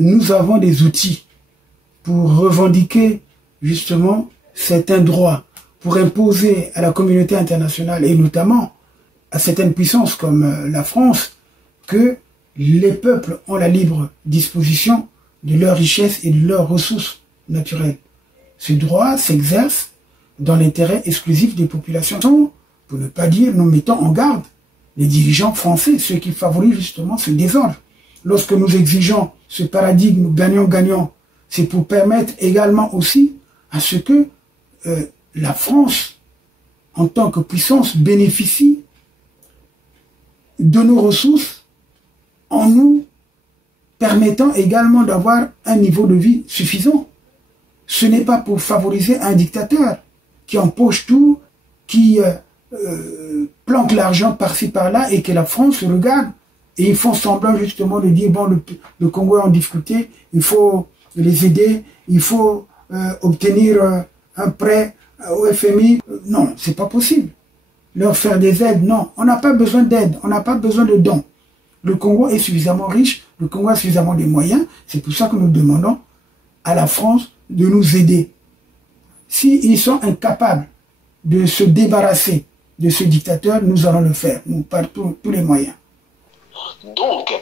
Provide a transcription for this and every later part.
nous avons des outils pour revendiquer justement certains droits, pour imposer à la communauté internationale et notamment à certaines puissances comme la France que les peuples ont la libre disposition de leurs richesses et de leurs ressources naturelles. Ce droit s'exerce dans l'intérêt exclusif des populations. Pour ne pas dire, nous mettons en garde les dirigeants français, ceux qui favorisent justement ce désordre. Lorsque nous exigeons ce paradigme gagnant-gagnant, c'est pour permettre également aussi à ce que la France, en tant que puissance, bénéficie de nos ressources en nous permettant également d'avoir un niveau de vie suffisant. Ce n'est pas pour favoriser un dictateur qui empoche tout, qui planque l'argent par-ci par-là et que la France regarde et ils font semblant justement de dire bon, le Congo est en difficulté, il faut les aider, il faut obtenir un prêt au FMI. Non, c'est pas possible. Leur faire des aides, non. On n'a pas besoin d'aide, on n'a pas besoin de dons. Le Congo est suffisamment riche, le Congo a suffisamment de moyens. C'est pour ça que nous demandons à la France de nous aider. S'ils sont incapables de se débarrasser de ce dictateur, nous allons le faire, nous par tous les moyens. Donc,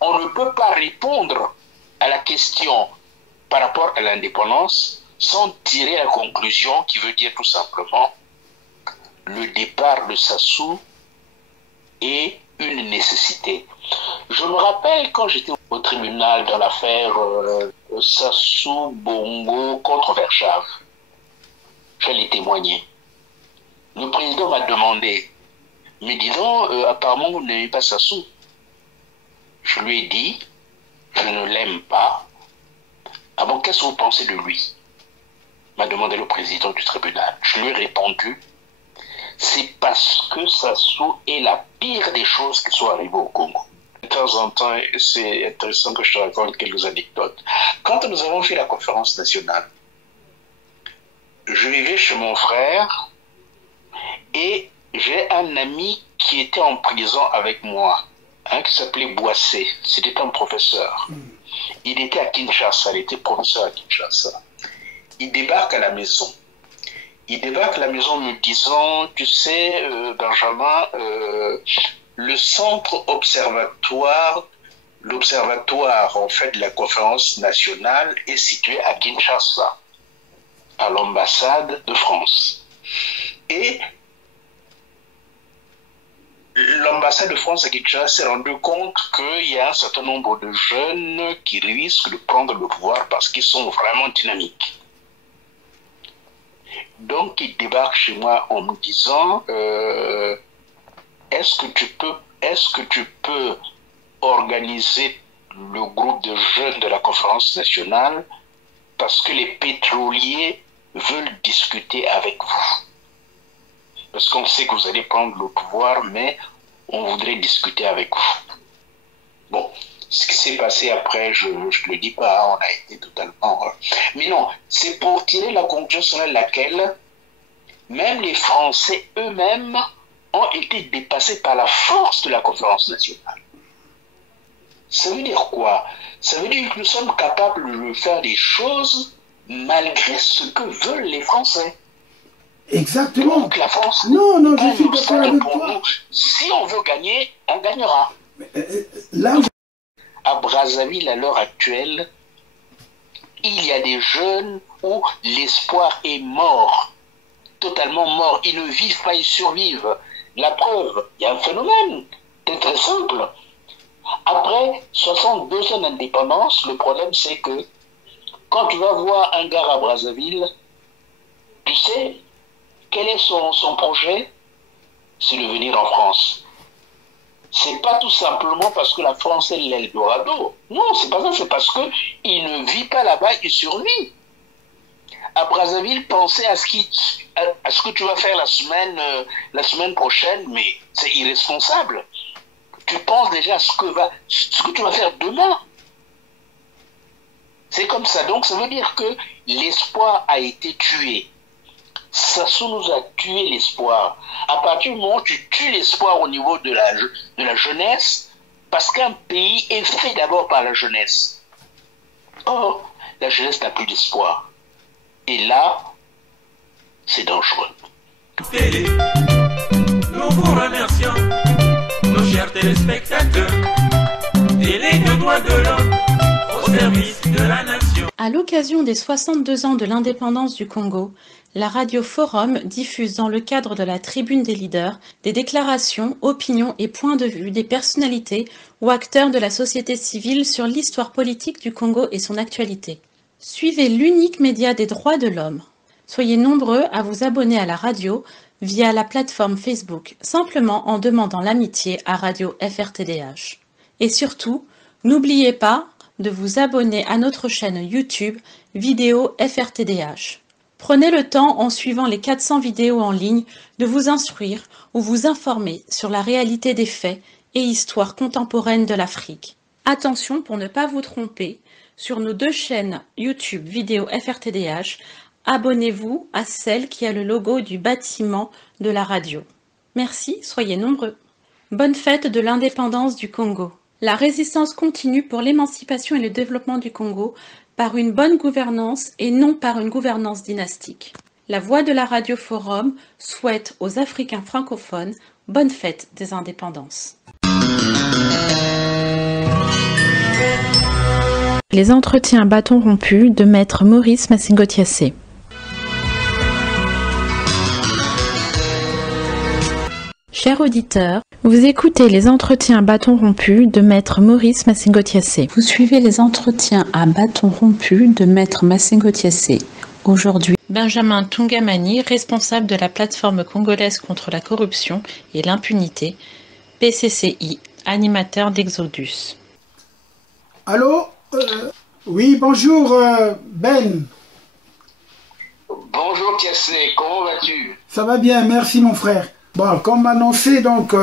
on ne peut pas répondre à la question par rapport à l'indépendance sans tirer la conclusion qui veut dire tout simplement le départ de Sassou est une nécessité. Je me rappelle quand j'étais au tribunal dans l'affaire Sassou Bongo contre Verschave, j'allais témoigner. Le président m'a demandé, mais dis donc, apparemment vous n'aimez pas Sassou. Je lui ai dit, je ne l'aime pas. Ah bon, qu'est-ce que vous pensez de lui? M'a demandé le président du tribunal. Je lui ai répondu, c'est parce que Sassou est la pire des choses qui sont arrivées au Congo. De temps en temps, c'est intéressant que je te raconte quelques anecdotes. Quand nous avons fait la conférence nationale, je vivais chez mon frère et j'ai un ami qui était en prison avec moi, qui s'appelait Boissé. C'était un professeur. Il était à Kinshasa, il était professeur à Kinshasa. Il débarque à la maison. Il débarque à la maison me disant, tu sais, Benjamin, le centre observatoire, l'observatoire en fait de la conférence nationale est situé à Kinshasa, à l'ambassade de France. Et l'ambassade de France à Kinshasa s'est rendu compte qu'il y a un certain nombre de jeunes qui risquent de prendre le pouvoir parce qu'ils sont vraiment dynamiques. Donc, il débarque chez moi en me disant est-ce que tu peux organiser le groupe de jeunes de la conférence nationale parce que les pétroliers veulent discuter avec vous. Parce qu'on sait que vous allez prendre le pouvoir, mais on voudrait discuter avec vous. Bon, ce qui s'est passé après, je ne le dis pas, on a été totalement... Mais non, c'est pour tirer la conclusion selon laquelle même les Français eux-mêmes ont été dépassés par la force de la conférence nationale. Ça veut dire quoi? Ça veut dire que nous sommes capables de faire des choses malgré ce que veulent les Français. Exactement. Donc la France, non, je suis d'accord avec toi. Nous. Si on veut gagner, on gagnera. Là, à Brazzaville, à l'heure actuelle, il y a des jeunes où l'espoir est mort, totalement mort. Ils ne vivent pas, ils survivent. La preuve, il y a un phénomène, c'est très simple. Après 62 ans d'indépendance, le problème c'est que quand tu vas voir un gars à Brazzaville, tu sais, quel est son projet? C'est de venir en France. C'est pas tout simplement parce que la France est l'Eldorado. Non, c'est pas ça, c'est parce qu'il ne vit pas là-bas, il survit. À Brazzaville, pensez à ce que tu vas faire la semaine prochaine, mais c'est irresponsable. Tu penses déjà à ce que tu vas faire demain. C'est comme ça. Donc ça veut dire que l'espoir a été tué. Sassou nous a tué l'espoir. À partir du moment où tu tues l'espoir au niveau de la jeunesse, parce qu'un pays est fait d'abord par la jeunesse. Or, la jeunesse n'a plus d'espoir. Et là, c'est dangereux. Télé, nous vous remercions, nos chers téléspectateurs. Télé de droits de l'homme, au service de la nation. À l'occasion des 62 ans de l'indépendance du Congo, la radio Forum diffuse dans le cadre de la Tribune des leaders des déclarations, opinions et points de vue des personnalités ou acteurs de la société civile sur l'histoire politique du Congo et son actualité. Suivez l'unique média des droits de l'homme. Soyez nombreux à vous abonner à la radio via la plateforme Facebook, simplement en demandant l'amitié à Radio FRTDH. Et surtout, n'oubliez pas de vous abonner à notre chaîne YouTube Vidéo FRTDH. Prenez le temps, en suivant les 400 vidéos en ligne, de vous instruire ou vous informer sur la réalité des faits et histoire contemporaine de l'Afrique. Attention pour ne pas vous tromper, sur nos 2 chaînes YouTube Vidéo FRTDH, abonnez-vous à celle qui a le logo du bâtiment de la radio. Merci, soyez nombreux. Bonne fête de l'indépendance du Congo. La résistance continue pour l'émancipation et le développement du Congo par une bonne gouvernance et non par une gouvernance dynastique. La voix de la radio Forum souhaite aux Africains francophones bonne fête des indépendances. Les entretiens bâton rompu de Maître Maurice Massingo-Thiassé. Chers auditeurs, vous écoutez les entretiens bâton rompu de Maître Maurice Massingo-Thiassé. Vous suivez les entretiens à bâton rompu de Maître Massingo-Thiassé. Aujourd'hui, Benjamin Tungamani, responsable de la plateforme congolaise contre la corruption et l'impunité, PCCI, animateur d'Exodus. Allô? Oui, bonjour Ben. Bonjour Thiassé, comment vas-tu? Ça va bien, merci mon frère. Bon, comme annoncé, donc,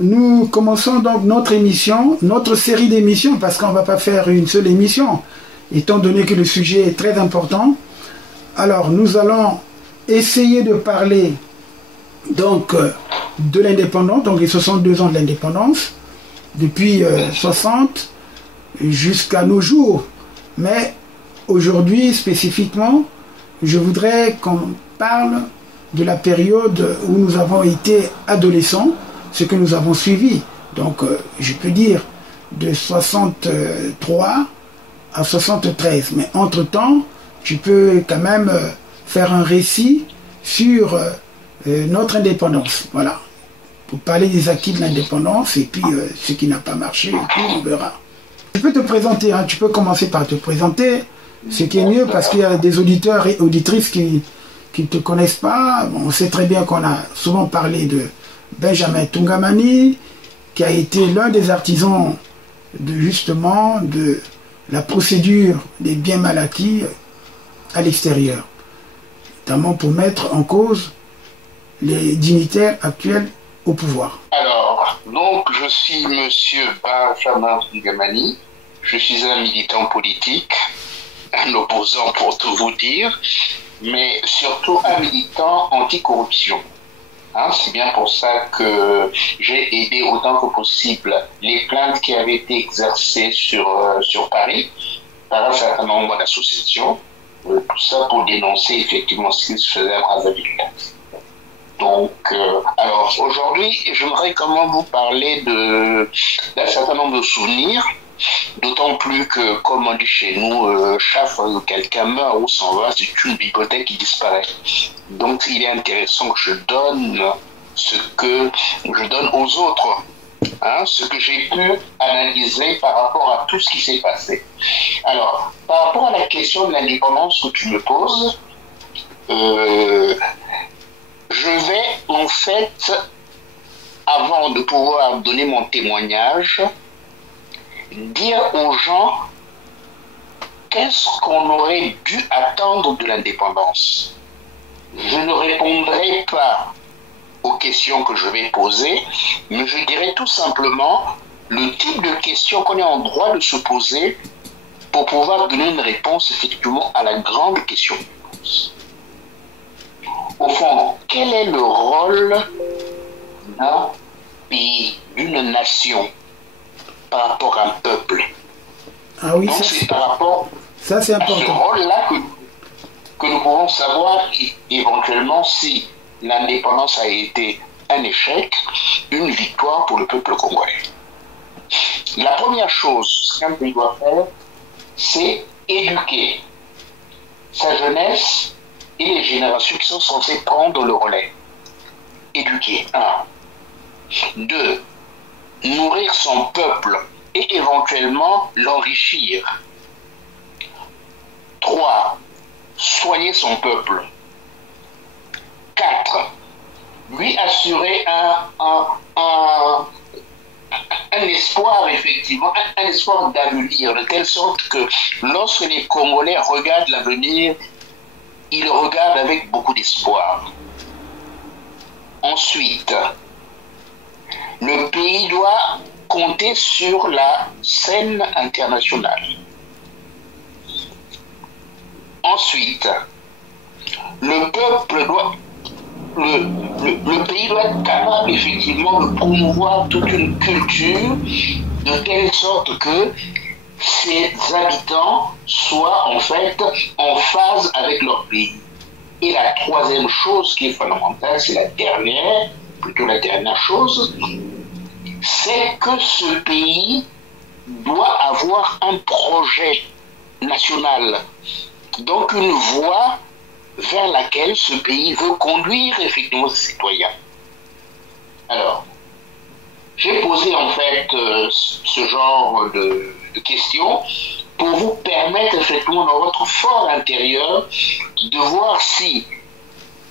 nous commençons donc notre émission, notre série d'émissions, parce qu'on ne va pas faire une seule émission, étant donné que le sujet est très important. Alors, nous allons essayer de parler donc de l'indépendance, donc les 62 ans de l'indépendance, depuis 60 jusqu'à nos jours. Mais aujourd'hui, spécifiquement, je voudrais qu'on parle de la période où nous avons été adolescents, ce que nous avons suivi. Donc, je peux dire de 63 à 73. Mais entre-temps, tu peux quand même faire un récit sur notre indépendance. Voilà. Pour parler des acquis de l'indépendance et puis ce qui n'a pas marché, et puis on verra. Tu peux te présenter, hein, tu peux commencer par te présenter, ce qui est mieux parce qu'il y a des auditeurs et auditrices qui ne te connaissent pas. Bon, on sait très bien qu'on a souvent parlé de Benjamin Tungamani, qui a été l'un des artisans justement de la procédure des biens mal acquis à l'extérieur, notamment pour mettre en cause les dignitaires actuels au pouvoir. Alors, donc je suis monsieur Benjamin Tungamani, je suis un militant politique, un opposant pour tout vous dire, mais surtout un militant anticorruption. Hein, c'est bien pour ça que j'ai aidé autant que possible les plaintes qui avaient été exercées sur Paris par un certain nombre d'associations, tout ça pour dénoncer effectivement ce qui se faisait à Brazzaville. Donc, alors aujourd'hui, j'aimerais comment vous parler d'un certain nombre de souvenirs, d'autant plus que, comme on dit chez nous, chaque fois que quelqu'un meurt ou s'en va, c'est une bibliothèque qui disparaît. Donc, il est intéressant que je donne ce que je donne aux autres, hein, ce que j'ai pu analyser par rapport à tout ce qui s'est passé. Alors, par rapport à la question de l'indépendance que tu me poses, je vais en fait, avant de pouvoir donner mon témoignage, dire aux gens qu'est-ce qu'on aurait dû attendre de l'indépendance. Je ne répondrai pas aux questions que je vais poser, mais je dirai tout simplement le type de questions qu'on est en droit de se poser pour pouvoir donner une réponse effectivement à la grande question. Au fond, quel est le rôle d'un pays, d'une nation par rapport à un peuple? Ah oui, donc c'est par rapport ça c'est à ce important. rôle-là que nous pouvons savoir éventuellement si l'indépendance a été un échec, une victoire pour le peuple congolais. La première chose qu'un pays doit faire, c'est éduquer sa jeunesse et les générations qui sont censées prendre le relais. Éduquer, 1. 2. Nourrir son peuple et éventuellement l'enrichir. 3. Soigner son peuple. 4. Lui assurer un espoir, effectivement, un espoir d'avenir, de telle sorte que lorsque les Congolais regardent l'avenir, ils le regardent avec beaucoup d'espoir. Ensuite, le pays doit compter sur la scène internationale. Ensuite, le peuple doit... Le pays doit être capable effectivement de promouvoir toute une culture de telle sorte que ses habitants soient en fait en phase avec leur pays. Et la troisième chose qui est fondamentale, c'est la dernière chose, c'est que ce pays doit avoir un projet national, donc une voie vers laquelle ce pays veut conduire effectivement ses citoyens. Alors, j'ai posé en fait ce genre de questions pour vous permettre effectivement dans votre fort intérieur de voir si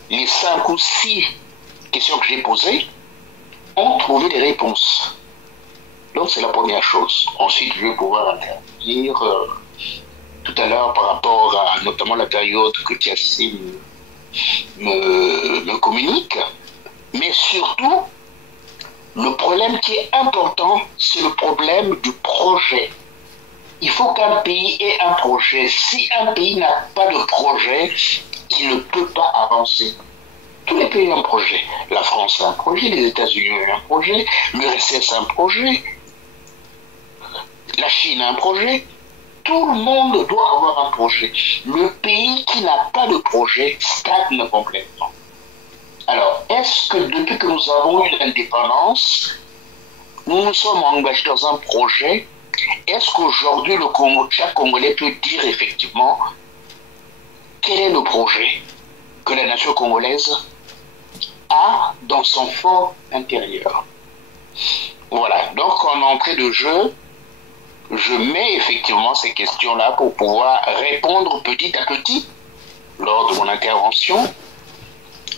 les 5 ou 6 questions que j'ai posées ont trouvé des réponses. Donc c'est la première chose. Ensuite, je vais pouvoir intervenir tout à l'heure par rapport à notamment la période que Tiassi me communique, mais surtout, le problème qui est important, c'est le problème du projet. Il faut qu'un pays ait un projet. Si un pays n'a pas de projet, il ne peut pas avancer. Tous les pays ont un projet. La France a un projet, les États-Unis ont un projet, l'URSS a un projet, la Chine a un projet. Tout le monde doit avoir un projet. Le pays qui n'a pas de projet stagne complètement. Alors, est-ce que depuis que nous avons eu l'indépendance, nous nous sommes engagés dans un projet? Est-ce qu'aujourd'hui, chaque Congolais peut dire effectivement quel est le projet que la nation congolaise a dans son fort intérieur? Voilà, donc en entrée de jeu, je mets effectivement ces questions-là pour pouvoir répondre petit à petit, lors de mon intervention,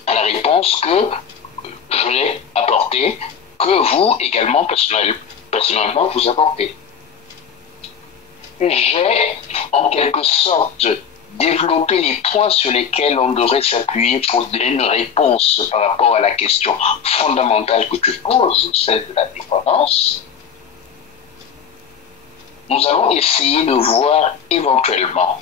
à la réponse que je vais apporter, que vous également personnellement vous apportez. J'ai en quelque sorte développé les points sur lesquels on devrait s'appuyer pour donner une réponse par rapport à la question fondamentale que tu poses, celle de la dépendance. Nous allons essayer de voir éventuellement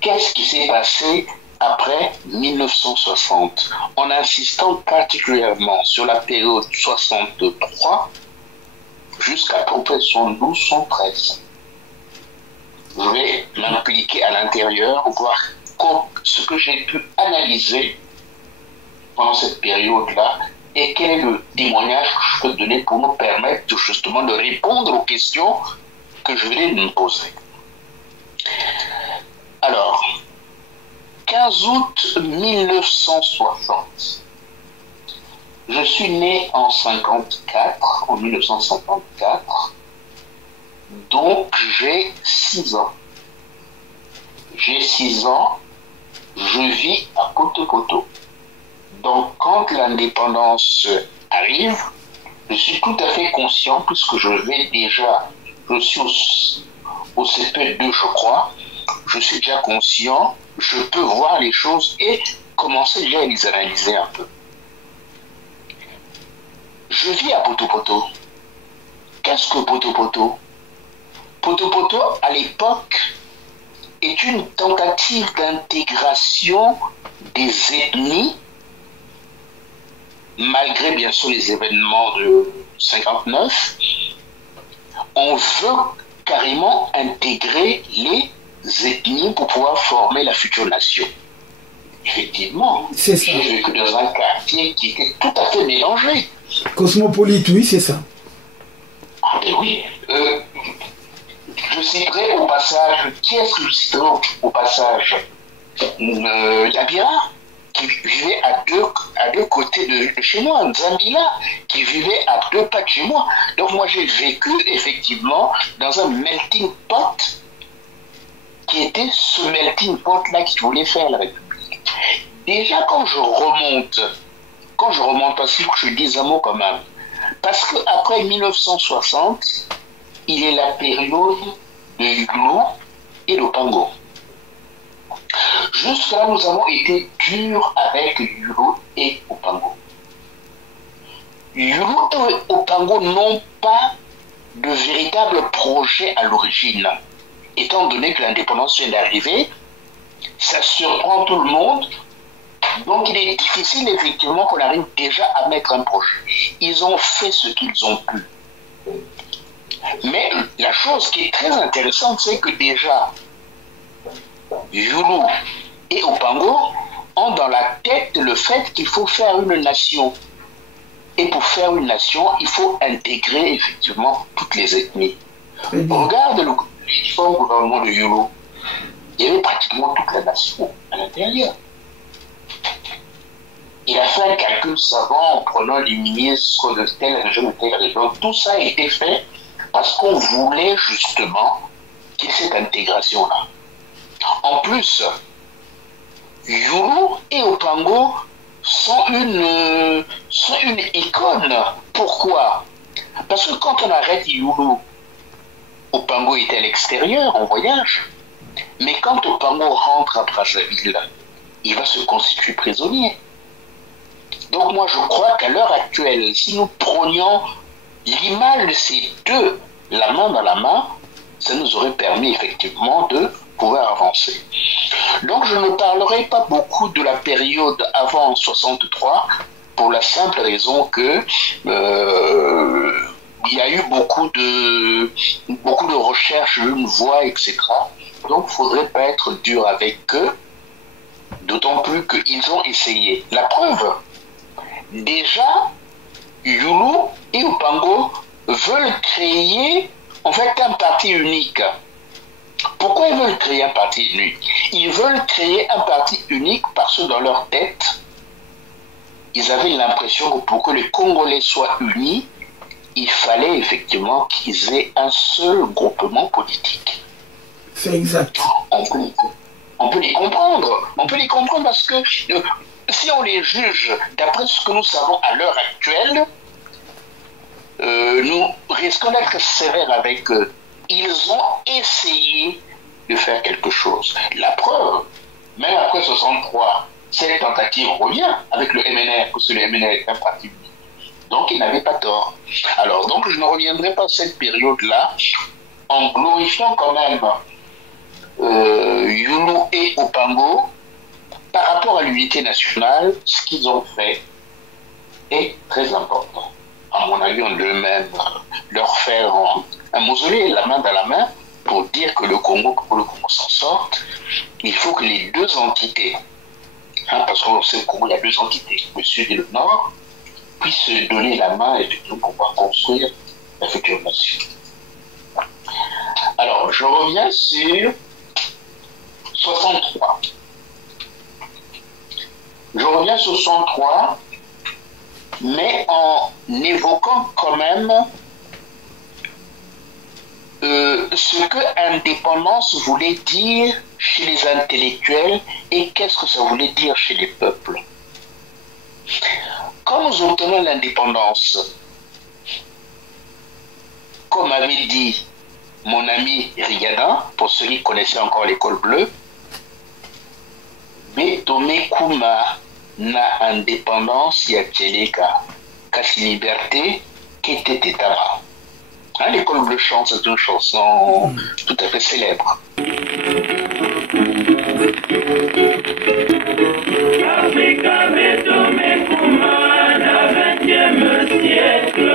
qu'est-ce qui s'est passé après 1960, en insistant particulièrement sur la période 63 jusqu'à 72-113. Je vais m'impliquer à l'intérieur, voir ce que j'ai pu analyser pendant cette période-là et quel est le témoignage que je peux donner pour nous permettre justement de répondre aux questions que je venais de me poser. Alors, 15 août 1960. Je suis né en 1954, donc j'ai 6 ans. J'ai 6 ans, je vis à Poto-Poto. Donc quand l'indépendance arrive, je suis tout à fait conscient, puisque je suis au CP2 je crois, je suis déjà conscient, je peux voir les choses et commencer déjà à les analyser un peu. Je vis à Poto-Poto. Qu'est-ce que Poto-Poto? Poto-Poto, à l'époque, est une tentative d'intégration des ethnies, malgré bien sûr les événements de 59. On veut carrément intégrer les ethnies pour pouvoir former la future nation. Effectivement, j'ai vécu dans un quartier qui était tout à fait mélangé. Cosmopolite, oui, c'est ça. Ah ben oui. Je citerai au passage, qui est-ce que je citerai au passage? Yabira, qui vivait à deux côtés de chez moi, Nzambila, qui vivait à 2 pas de chez moi. Donc moi j'ai vécu effectivement dans un melting pot qui était ce melting pot-là qui voulait faire la République. Déjà quand je remonte, parce qu'il faut que je dise un mot quand même, parce qu'après 1960, il est la période de Yulu et de Pango. Jusque-là, nous avons été durs avec Yulu et Opango. Yulu et Opango n'ont pas de véritable projet à l'origine. Étant donné que l'indépendance vient d'arriver, ça surprend tout le monde. Donc il est difficile effectivement qu'on arrive déjà à mettre un projet. Ils ont fait ce qu'ils ont pu. Mais la chose qui est très intéressante, c'est que déjà, Yulu et Opango ont dans la tête le fait qu'il faut faire une nation. Et pour faire une nation, il faut intégrer effectivement toutes les ethnies. Regarde le gouvernement de Yulu. Il y avait pratiquement toute la nation à l'intérieur. Il a fait un calcul savant en prenant les ministres de telle région, de telle région. Tout ça a été fait parce qu'on voulait justement qu'il y ait cette intégration-là. En plus, Yulu et Opango sont une icône. Pourquoi? Parce que quand on arrête Yulu, Opango était à l'extérieur, en voyage. Mais quand Opango rentre à Brazzaville, il va se constituer prisonnier. Donc moi je crois qu'à l'heure actuelle, si nous prenions l'image de ces deux, la main dans la main, ça nous aurait permis effectivement de pouvoir avancer. Donc je ne parlerai pas beaucoup de la période avant 63, pour la simple raison que il y a eu beaucoup de recherches, une voix, etc. Donc il ne faudrait pas être dur avec eux, d'autant plus qu'ils ont essayé. La preuve, déjà, Yulu et Opango veulent créer en fait un parti unique. Pourquoi ils veulent créer un parti unique? Ils veulent créer un parti unique parce que dans leur tête, ils avaient l'impression que pour que les Congolais soient unis, il fallait effectivement qu'ils aient un seul groupement politique. C'est exact. On peut les comprendre. On peut les comprendre parce que si on les juge d'après ce que nous savons à l'heure actuelle, nous risquons d'être sévères avec eux. Ils ont essayé de faire quelque chose. La preuve, même après 63, cette tentative revient avec le MNR, parce que le MNR est un parti unique. Donc ils n'avaient pas tort. Alors, donc je ne reviendrai pas à cette période-là, en glorifiant quand même Yulu et Opango, par rapport à l'unité nationale, ce qu'ils ont fait est très important. À mon avis, on devait même leur faire un mausolée, la main dans la main, pour dire que pour que le Congo s'en sorte, il faut que les deux entités, parce qu'on sait qu'au Congo, il y a 2 entités, le Sud et le Nord, puissent se donner la main effectivement pour pouvoir construire la future nation. Alors, je reviens sur 63. Je reviens sur 63, mais en évoquant quand même ce que indépendance voulait dire chez les intellectuels et qu'est-ce que ça voulait dire chez les peuples. Quand nous obtenons l'indépendance, comme avait dit mon ami Rigadin, pour ceux qui connaissaient encore l'école bleue, Betome Kuma na indépendance ya Tcheleka, kasi liberté qui était état. L'école bleue chante, c'est une chanson tout à fait célèbre. Africa Betome Kuma na 20e siècle.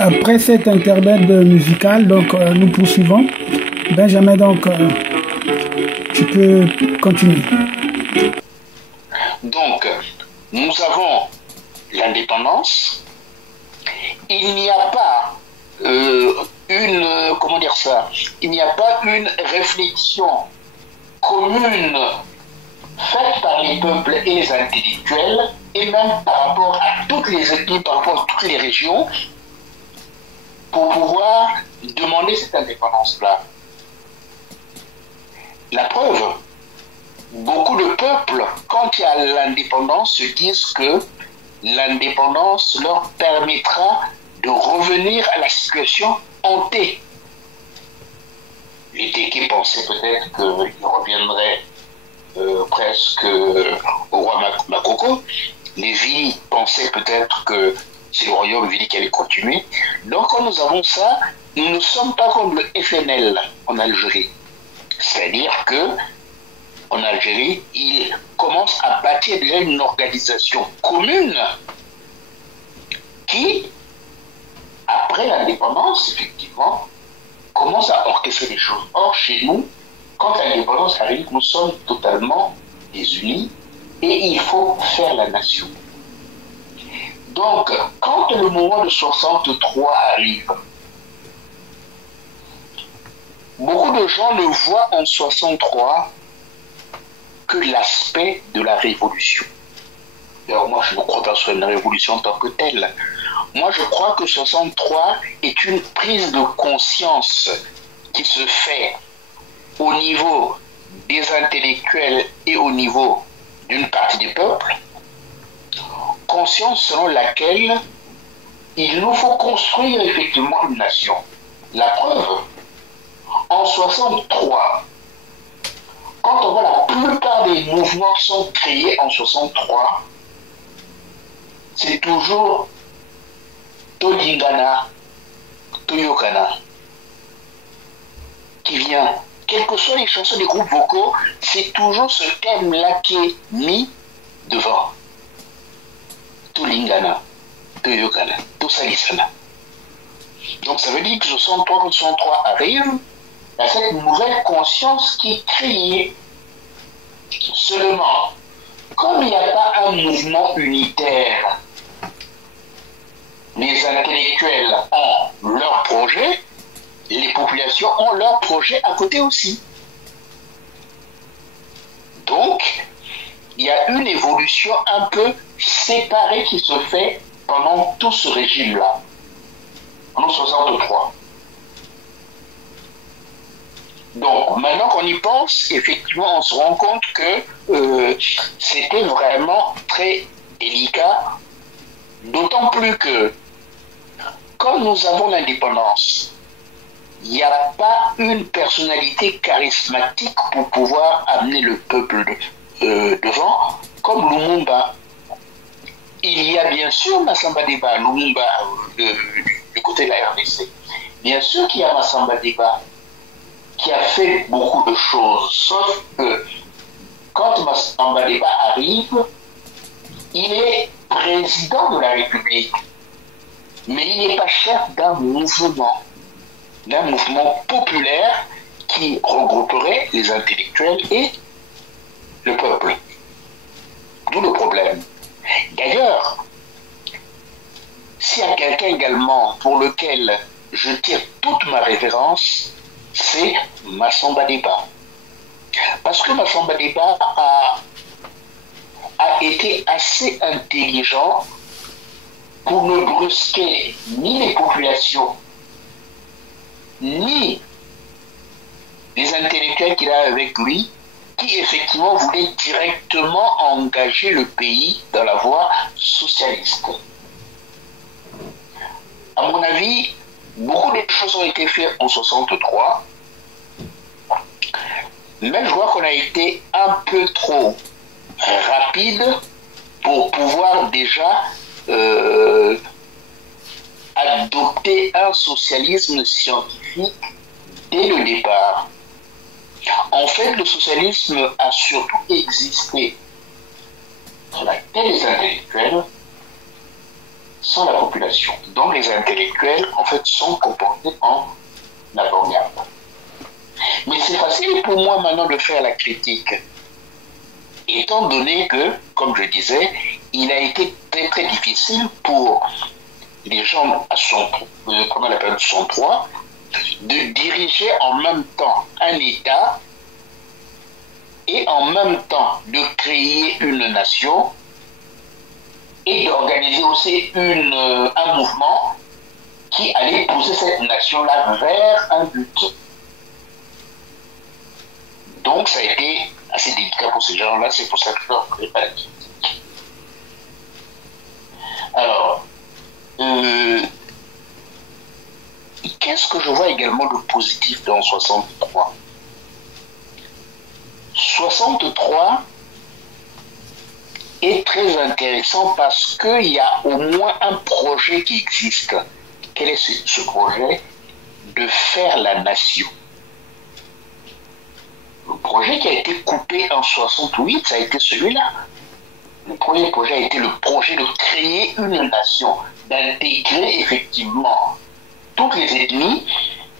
Après cet intermède musical, donc nous poursuivons. Benjamin, donc tu peux continuer. Donc, nous avons l'indépendance. Il n'y a pas il n'y a pas une réflexion commune faite par les peuples et les intellectuels, et même par rapport à toutes les ethnies, par rapport à toutes les régions, pour pouvoir demander cette indépendance-là. La preuve, beaucoup de peuples, quand il y a l'indépendance, se disent que l'indépendance leur permettra de revenir à la situation hantée. Les Téké pensaient peut-être qu'ils reviendraient presque au roi Makoko. Les Vili pensaient peut-être que c'est le royaume Vili qui allait continuer. Donc quand nous avons ça, nous ne sommes pas comme le FNL en Algérie. C'est-à-dire que en Algérie, ils commencent à bâtir déjà une organisation commune qui, après l'indépendance, effectivement, commence à orchestrer les choses. Or, chez nous, quand l'indépendance arrive, nous sommes totalement désunis et il faut faire la nation. Donc, quand le moment de 63 arrive, beaucoup de gens ne voient en 63 que l'aspect de la révolution. Alors moi, je ne crois pas sur une révolution en tant que telle. Moi, je crois que 63 est une prise de conscience qui se fait au niveau des intellectuels et au niveau d'une partie des peuples, conscience selon laquelle il nous faut construire effectivement une nation. La preuve, en 63, quand on voit la plupart des mouvements qui sont créés en 63, c'est toujours Tolingana, Toyokana qui vient. Quelles que soient les chansons des groupes vocaux, c'est toujours ce thème-là qui est mis devant. Tolingana, Toyokana, Tosalisana. Donc ça veut dire que 63 arrive, il y a cette nouvelle conscience qui est créée. Seulement, comme il n'y a pas un mouvement unitaire, les intellectuels ont leur projet, les populations ont leur projet à côté aussi. Donc, il y a une évolution un peu séparée qui se fait pendant tout ce régime-là, en 63. Donc, maintenant qu'on y pense, effectivement, on se rend compte que c'était vraiment très délicat, d'autant plus que quand nous avons l'indépendance, il n'y a pas une personnalité charismatique pour pouvoir amener le peuple devant, comme Lumumba. Il y a bien sûr Massamba Deba, Lumumba du côté de la RDC. Bien sûr qu'il y a Massamba Deba qui a fait beaucoup de choses, sauf que quand Massamba Deba arrive, il est président de la République, mais il n'est pas chef d'un mouvement populaire qui regrouperait les intellectuels et le peuple. D'où le problème. D'ailleurs, s'il y a quelqu'un également pour lequel je tire toute ma révérence, c'est Massamba Deba. Parce que Massamba Deba a été assez intelligent pour ne brusquer ni les populations, ni les intellectuels qu'il a avec lui, qui effectivement voulaient directement engager le pays dans la voie socialiste. À mon avis, beaucoup de choses ont été faites en 63, mais je vois qu'on a été un peu trop rapide pour pouvoir déjà adopter un socialisme scientifique dès le départ. En fait, le socialisme a surtout existé sur la tête des intellectuels sans la population. Donc les intellectuels, en fait, sont comportés en avant-garde. Mais c'est facile pour moi maintenant de faire la critique, étant donné que, comme je disais, il a été très très difficile pour les gens à comment on appelle son droit, de diriger en même temps un État et en même temps de créer une nation et d'organiser aussi un mouvement qui allait pousser cette nation-là vers un but. Donc ça a été assez délicat pour ces gens-là, c'est pour ça que je leur ferai pas la critique. Alors, qu'est-ce que je vois également de positif dans 63 ? 63 est très intéressant parce qu'il y a au moins un projet qui existe. Quel est ce projet ? De faire la nation. Le projet qui a été coupé en 68, ça a été celui-là. Le premier projet a été le projet de créer une nation, d'intégrer effectivement toutes les ethnies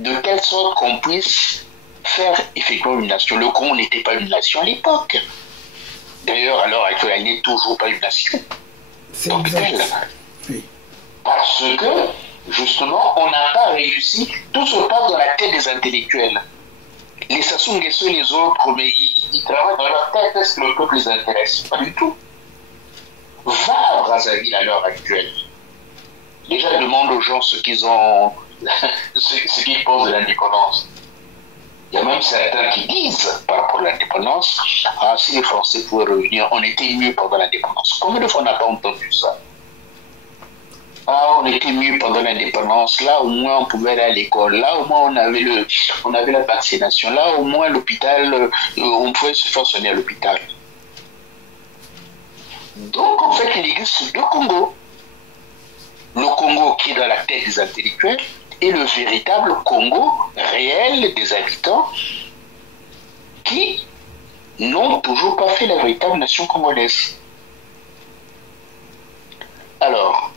de telle sorte qu'on puisse faire effectivement une nation. Le Congo n'était pas une nation à l'époque. D'ailleurs, à l'heure actuelle, elle n'est toujours pas une nation. C'est Donc, exact. Oui. parce que, justement, on n'a pas réussi. Tout se passe dans la tête des intellectuels. Les Sassou Nguesso et les autres, mais ils travaillent dans leur tête. Est-ce que le peuple les intéresse? Pas du tout. Va à Brazzaville à l'heure actuelle. Déjà, demande aux gens ce qu'ils ont, ce qu'ils pensent de l'indépendance. Il y a même certains qui disent, par rapport à l'indépendance, ah, si les Français pouvaient revenir, on était mieux pendant l'indépendance. Combien de fois on n'a pas entendu ça? Ah, on était mieux pendant l'indépendance. Là, au moins, on pouvait aller à l'école. Là, au moins, on avait la vaccination. Là, au moins, l'hôpital, on pouvait se faire soigner à l'hôpital. Donc, en fait, il existe deux Congos. Le Congo qui est dans la tête des intellectuels et le véritable Congo réel des habitants qui n'ont toujours pas fait la véritable nation congolaise. Alors,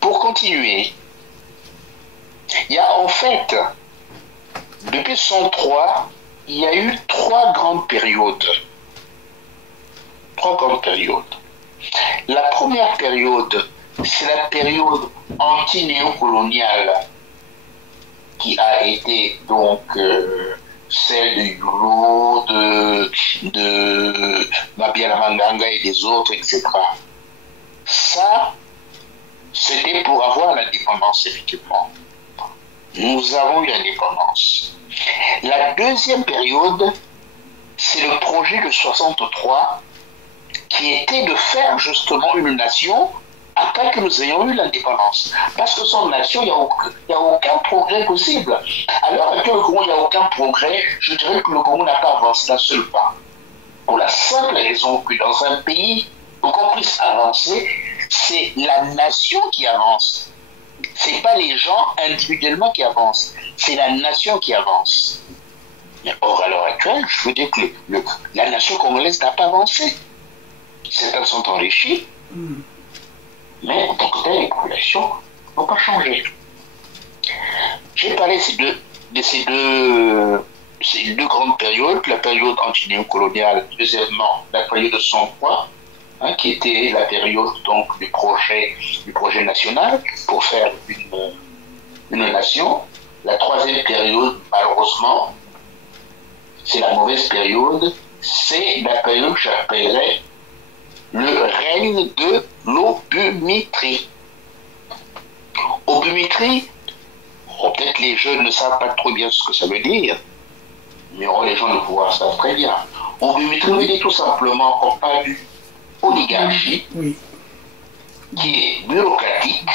pour continuer, il y a en fait, depuis 1963, il y a eu trois grandes périodes. La première période, c'est la période anti-néocoloniale qui a été donc celle de Yulo, de Mabiala Manganga et des autres, etc. Ça, c'était pour avoir l'indépendance, effectivement. Nous avons eu l'indépendance. La deuxième période, c'est le projet de 63 qui était de faire justement une nation après que nous ayons eu l'indépendance. Parce que sans nation, il n'y a aucun progrès possible. À l'heure actuelle, au Congo, il n'y a aucun progrès. Je dirais que le Congo n'a pas avancé d'un seul pas. Pour la simple raison que dans un pays, pour qu'on puisse avancer, c'est la nation qui avance. Ce n'est pas les gens individuellement qui avancent. C'est la nation qui avance. Mais or, à l'heure actuelle, je veux dire que la nation congolaise n'a pas avancé. Certains sont enrichis, mais en tant que tel, les populations n'ont pas changé. J'ai parlé de ces deux grandes périodes, la période anti-néocoloniale, deuxièmement la période de 103, qui était la période donc du projet national pour faire une nation. La troisième période, malheureusement, c'est la mauvaise période, c'est la période que j'appellerais le règne de l'Obumitri. Obumitri, peut-être les jeunes ne savent pas trop bien ce que ça veut dire, mais les gens de pouvoir savent très bien. Obumitri veut dire tout simplement qu'on parle d'une oligarchie qui est bureaucratique,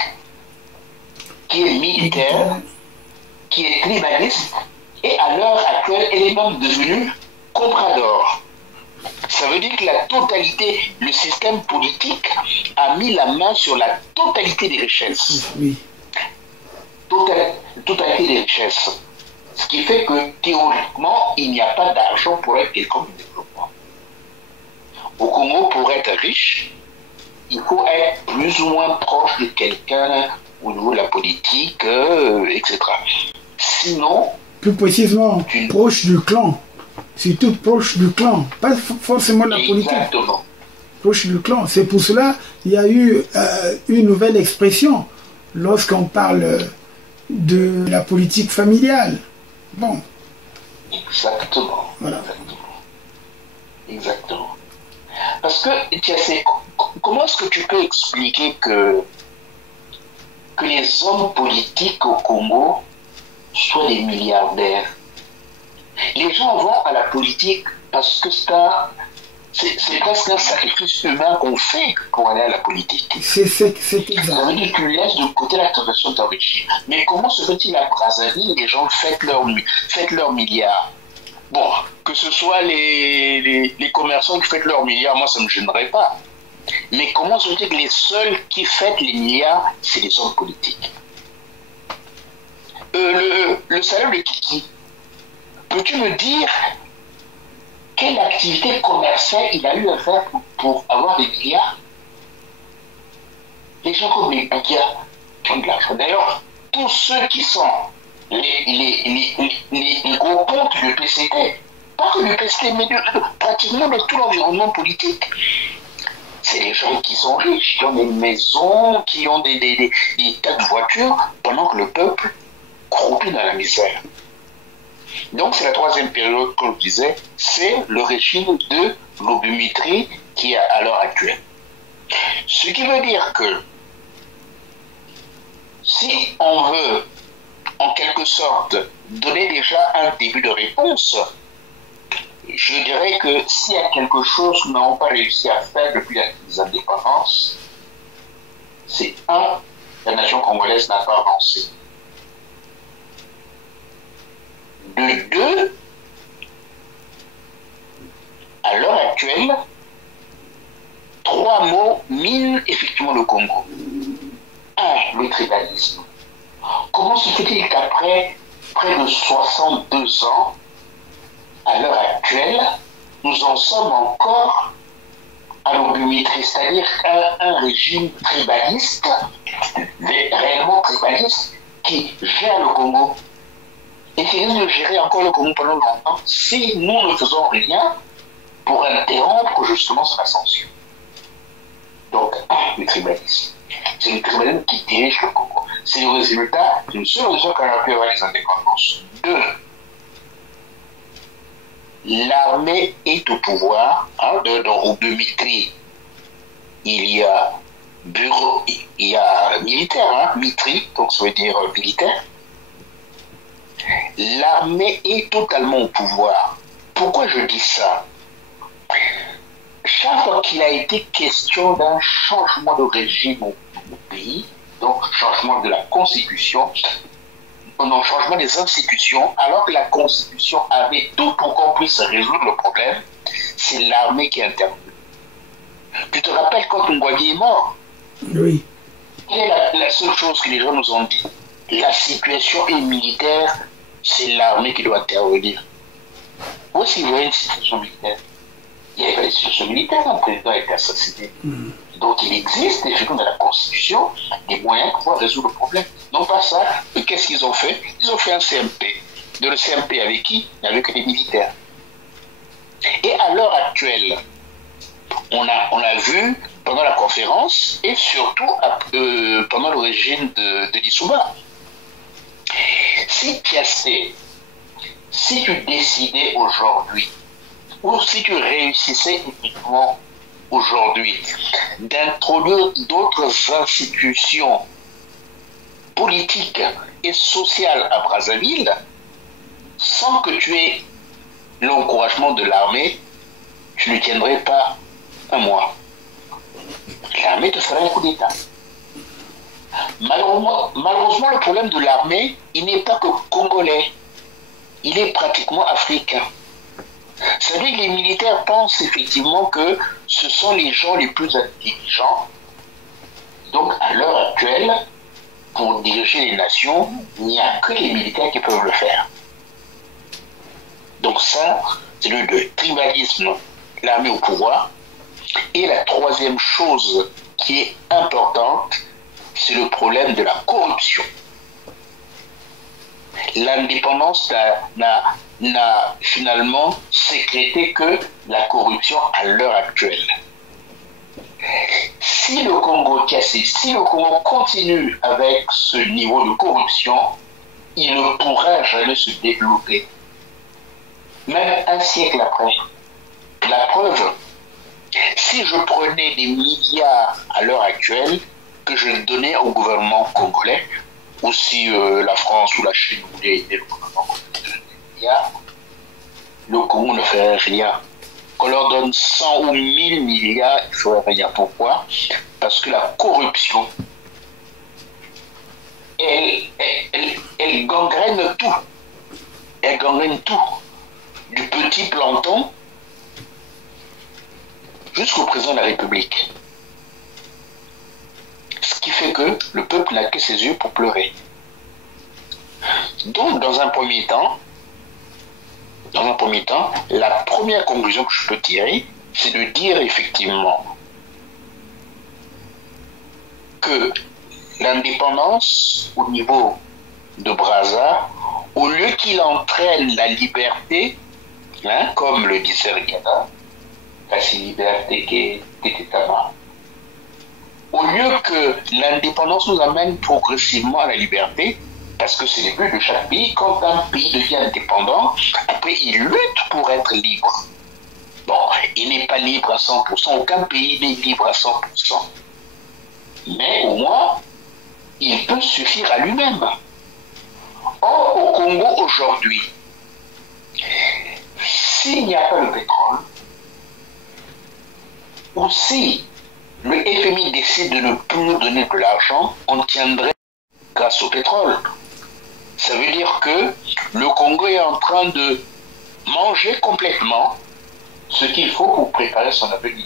qui est militaire, qui est tribaliste, et à l'heure actuelle, elle est même devenue comprador. Ça veut dire que la totalité, le système politique a mis la main sur la totalité des richesses. Oui. Totalité des richesses. Ce qui fait que théoriquement, il n'y a pas d'argent pour être quelqu'un du développement. Au Congo, pour être riche, il faut être plus ou moins proche de quelqu'un au niveau de la politique, etc. Sinon... Plus précisément, proche du clan. Surtout proche du clan, pas forcément la politique. Exactement. Proche du clan. C'est pour cela qu'il y a eu une nouvelle expression lorsqu'on parle de la politique familiale. Bon. Exactement. Voilà. Exactement. Parce que, comment est-ce que tu peux expliquer que les hommes politiques au Congo soient des milliardaires? Les gens vont à la politique parce que c'est presque un sacrifice humain qu'on fait pour aller à la politique. C'est exact. Ça veut dire que tu laisses de côté la tradition d'origine. Mais comment se fait-il à Brazzaville, les gens fêtent leur milliard? Bon, que ce soit les commerçants qui fêtent leur milliard, moi ça ne me gênerait pas. Mais comment se fait-il que les seuls qui fêtent les milliards, c'est les hommes politiques? Le salaire de Kiki, peux-tu me dire quelle activité commerciale il a eu à faire pour avoir des milliards? des gens comme les médias qui ont de l'argent. D'ailleurs, tous ceux qui sont les gros pontes du PCT, pas que du PCT, mais pratiquement de tout l'environnement politique, c'est les gens qui sont riches, qui ont des maisons, qui ont des tas de voitures, pendant que le peuple croupit dans la misère. Donc c'est la troisième période, comme je disais, c'est le régime de l'obumitrie qui est à l'heure actuelle. Ce qui veut dire que si on veut en quelque sorte donner déjà un début de réponse, je dirais que s'il y a quelque chose que nous n'avons pas réussi à faire depuis les indépendances, c'est la nation congolaise n'a pas avancé. De deux, à l'heure actuelle, 3 mots minent effectivement le Congo. 1, le tribalisme. Comment se fait-il qu'après près de 62 ans, à l'heure actuelle, nous en sommes encore à l'obumitrie, c'est-à-dire un régime tribaliste, réellement tribaliste, qui gère le Congo et qui risque de gérer encore le Congo pendant longtemps si nous ne faisons rien pour interrompre justement son ascension. Donc, le tribalisme. C'est le tribalisme qui dirige le Congo. C'est le résultat d'une seule raison qu'on a pu avoir les indépendances. 2. L'armée est au pouvoir. Dans Obumitrie, il y a bureau, il y a militaire, mitri, donc ça veut dire militaire. L'armée est totalement au pouvoir. Pourquoi je dis ça? Chaque fois qu'il a été question d'un changement de régime au pays, donc changement de la constitution, non, changement des institutions, alors que la constitution avait tout pour qu'on puisse résoudre le problème, c'est l'armée qui intervient. Tu te rappelles quand Ngouabi est mort? Oui. Quelle est la seule chose que les gens nous ont dit? La situation est militaire, c'est l'armée qui doit intervenir. Où est-ce qu'il y a une situation militaire? Il n'y avait pas de situation militaire, un président a été assassiné. Donc il existe, effectivement, dans la Constitution, des moyens pour pouvoir résoudre le problème. Non pas ça, mais qu'est-ce qu'ils ont fait? Ils ont fait un CMP. De le CMP avec qui? Avec les militaires. Et à l'heure actuelle, on a vu pendant la conférence, et surtout pendant le régime de Lissouba, si tu décidais aujourd'hui, ou si tu réussissais effectivement aujourd'hui d'introduire d'autres institutions politiques et sociales à Brazzaville, sans que tu aies l'encouragement de l'armée, tu ne tiendrais pas un mois. L'armée te ferait un coup d'État. Malheureusement, le problème de l'armée, il n'est pas que congolais, il est pratiquement africain. C'est-à-dire que les militaires pensent effectivement que ce sont les gens les plus intelligents. Donc, à l'heure actuelle, pour diriger les nations, il n'y a que les militaires qui peuvent le faire. Donc ça, c'est le tribalisme, l'armée au pouvoir. Et la troisième chose qui est importante, c'est le problème de la corruption. L'indépendance n'a finalement sécrété que la corruption à l'heure actuelle. Si le Congo continue avec ce niveau de corruption, il ne pourra jamais se développer. Même un siècle après. La preuve, si je prenais des milliards à l'heure actuelle que je donnais au gouvernement congolais, ou si la France ou la Chine voulaient aider le gouvernement congolais, le Congo ne ferait rien. Qu'on leur donne 100 ou 1000 milliards, il ne ferait rien. Pourquoi? Parce que la corruption, elle gangrène tout. Elle gangrène tout. Du petit planton jusqu'au président de la République. Ce qui fait que le peuple n'a que ses yeux pour pleurer. Donc, dans un premier temps, la première conclusion que je peux tirer, c'est de dire effectivement que l'indépendance au niveau de Brazza, au lieu qu'il entraîne la liberté, hein, comme le disait Regatta, la liberté qui est Tama, au lieu que l'indépendance nous amène progressivement à la liberté, parce que c'est le but de chaque pays, quand un pays devient indépendant, après il lutte pour être libre. Bon, il n'est pas libre à 100%, aucun pays n'est libre à 100%. Mais au moins, il peut suffire à lui-même. Or, au Congo aujourd'hui, s'il n'y a pas de pétrole, ou si le FMI décide de ne plus nous donner de l'argent, on tiendrait grâce au pétrole. Ça veut dire que le Congo est en train de manger complètement ce qu'il faut pour préparer son avenir.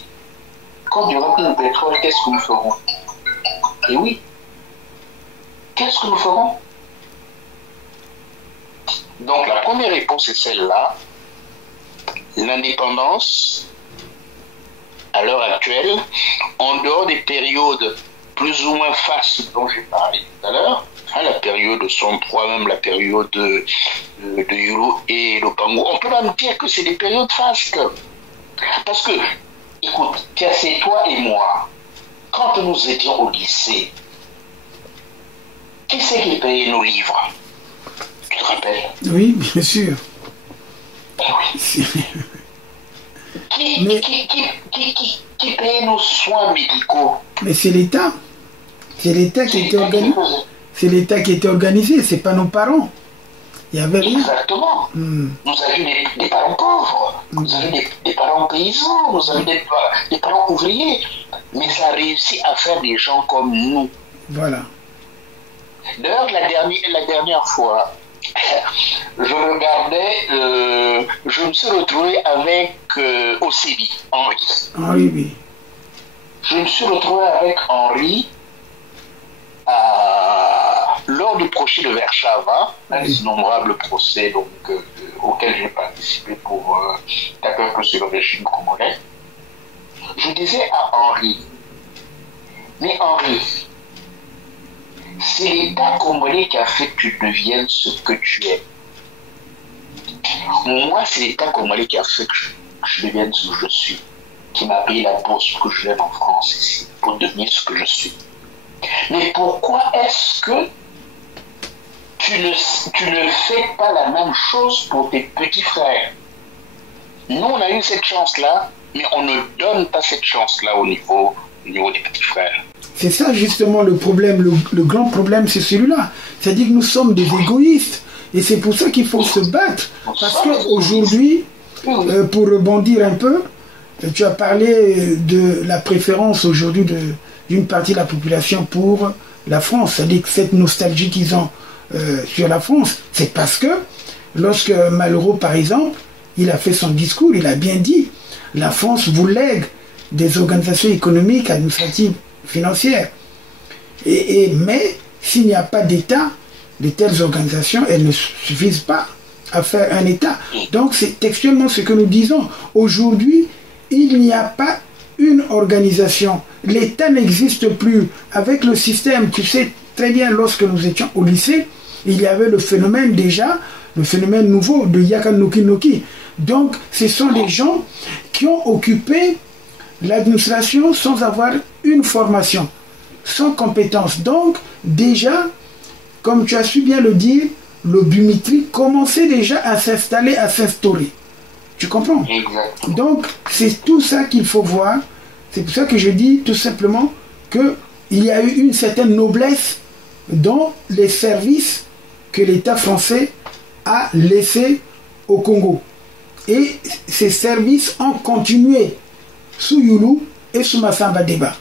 Quand il n'y aura plus de pétrole, qu'est-ce que nous ferons? Et oui, qu'est-ce que nous ferons? Donc la première réponse est celle-là. L'indépendance, à l'heure actuelle, en dehors des périodes plus ou moins faciles dont j'ai parlé tout à l'heure, hein, la période 103, même la période de Yulu et Lopango, on peut même dire que c'est des périodes fastes. Parce que, écoute, c'est toi et moi, quand nous étions au lycée, qui c'est qui payait nos livres? Tu te rappelles? Oui, bien sûr. Oui. Qui paye nos soins médicaux? Mais c'est l'État. C'est l'État qui était organisé. C'est l'État qui était organisé, c'est pas nos parents. Il y avait rien. Exactement. Nous avions des parents pauvres, nous avions des parents paysans, nous avions des parents ouvriers. Mais ça a réussi à faire des gens comme nous. Voilà. D'ailleurs, la dernière fois, je regardais, je me suis retrouvé avec Osebi, Henri. Henri, oui. Je me suis retrouvé avec Henri lors du procès de Verchava, un innombrable procès donc, auquel j'ai participé pour taper un peu sur le régime congolais. Je disais à Henri, mais Henri, c'est l'État congolais qui a fait que tu deviennes ce que tu es. Moi, c'est l'État congolais qui a fait que je devienne ce que je suis, qui m'a payé la bourse que je vienne en France ici, pour devenir ce que je suis. Mais pourquoi est-ce que tu ne fais pas la même chose pour tes petits frères? Nous, on a eu cette chance-là, mais on ne donne pas cette chance-là au niveau des petits frères. C'est ça justement le problème, le grand problème, c'est celui-là. C'est-à-dire que nous sommes des égoïstes. Et c'est pour ça qu'il faut se battre. Parce qu'aujourd'hui, pour rebondir un peu, tu as parlé de la préférence aujourd'hui d'une partie de la population pour la France. C'est-à-dire que cette nostalgie qu'ils ont sur la France, c'est parce que lorsque Malraux, par exemple, il a fait son discours, il a bien dit, la France vous lègue des organisations économiques, administratives, financières. Mais s'il n'y a pas d'État, de telles organisations, elles ne suffisent pas à faire un État. Donc c'est textuellement ce que nous disons. Aujourd'hui, il n'y a pas une organisation. L'État n'existe plus. Avec le système, tu sais très bien, lorsque nous étions au lycée, il y avait le phénomène déjà, le phénomène nouveau de Yakanuki Noki. Donc ce sont des gens qui ont occupé l'administration sans avoir une formation, sans compétence. Donc déjà, comme tu as su bien le dire, le biométrique commençait déjà à s'installer, à s'instaurer. Tu comprends? Exactement. Donc c'est tout ça qu'il faut voir. C'est pour ça que je dis tout simplement qu'il y a eu une certaine noblesse dans les services que l'État français a laissés au Congo. Et ces services ont continué sous Yulu et sous Massamba Deba.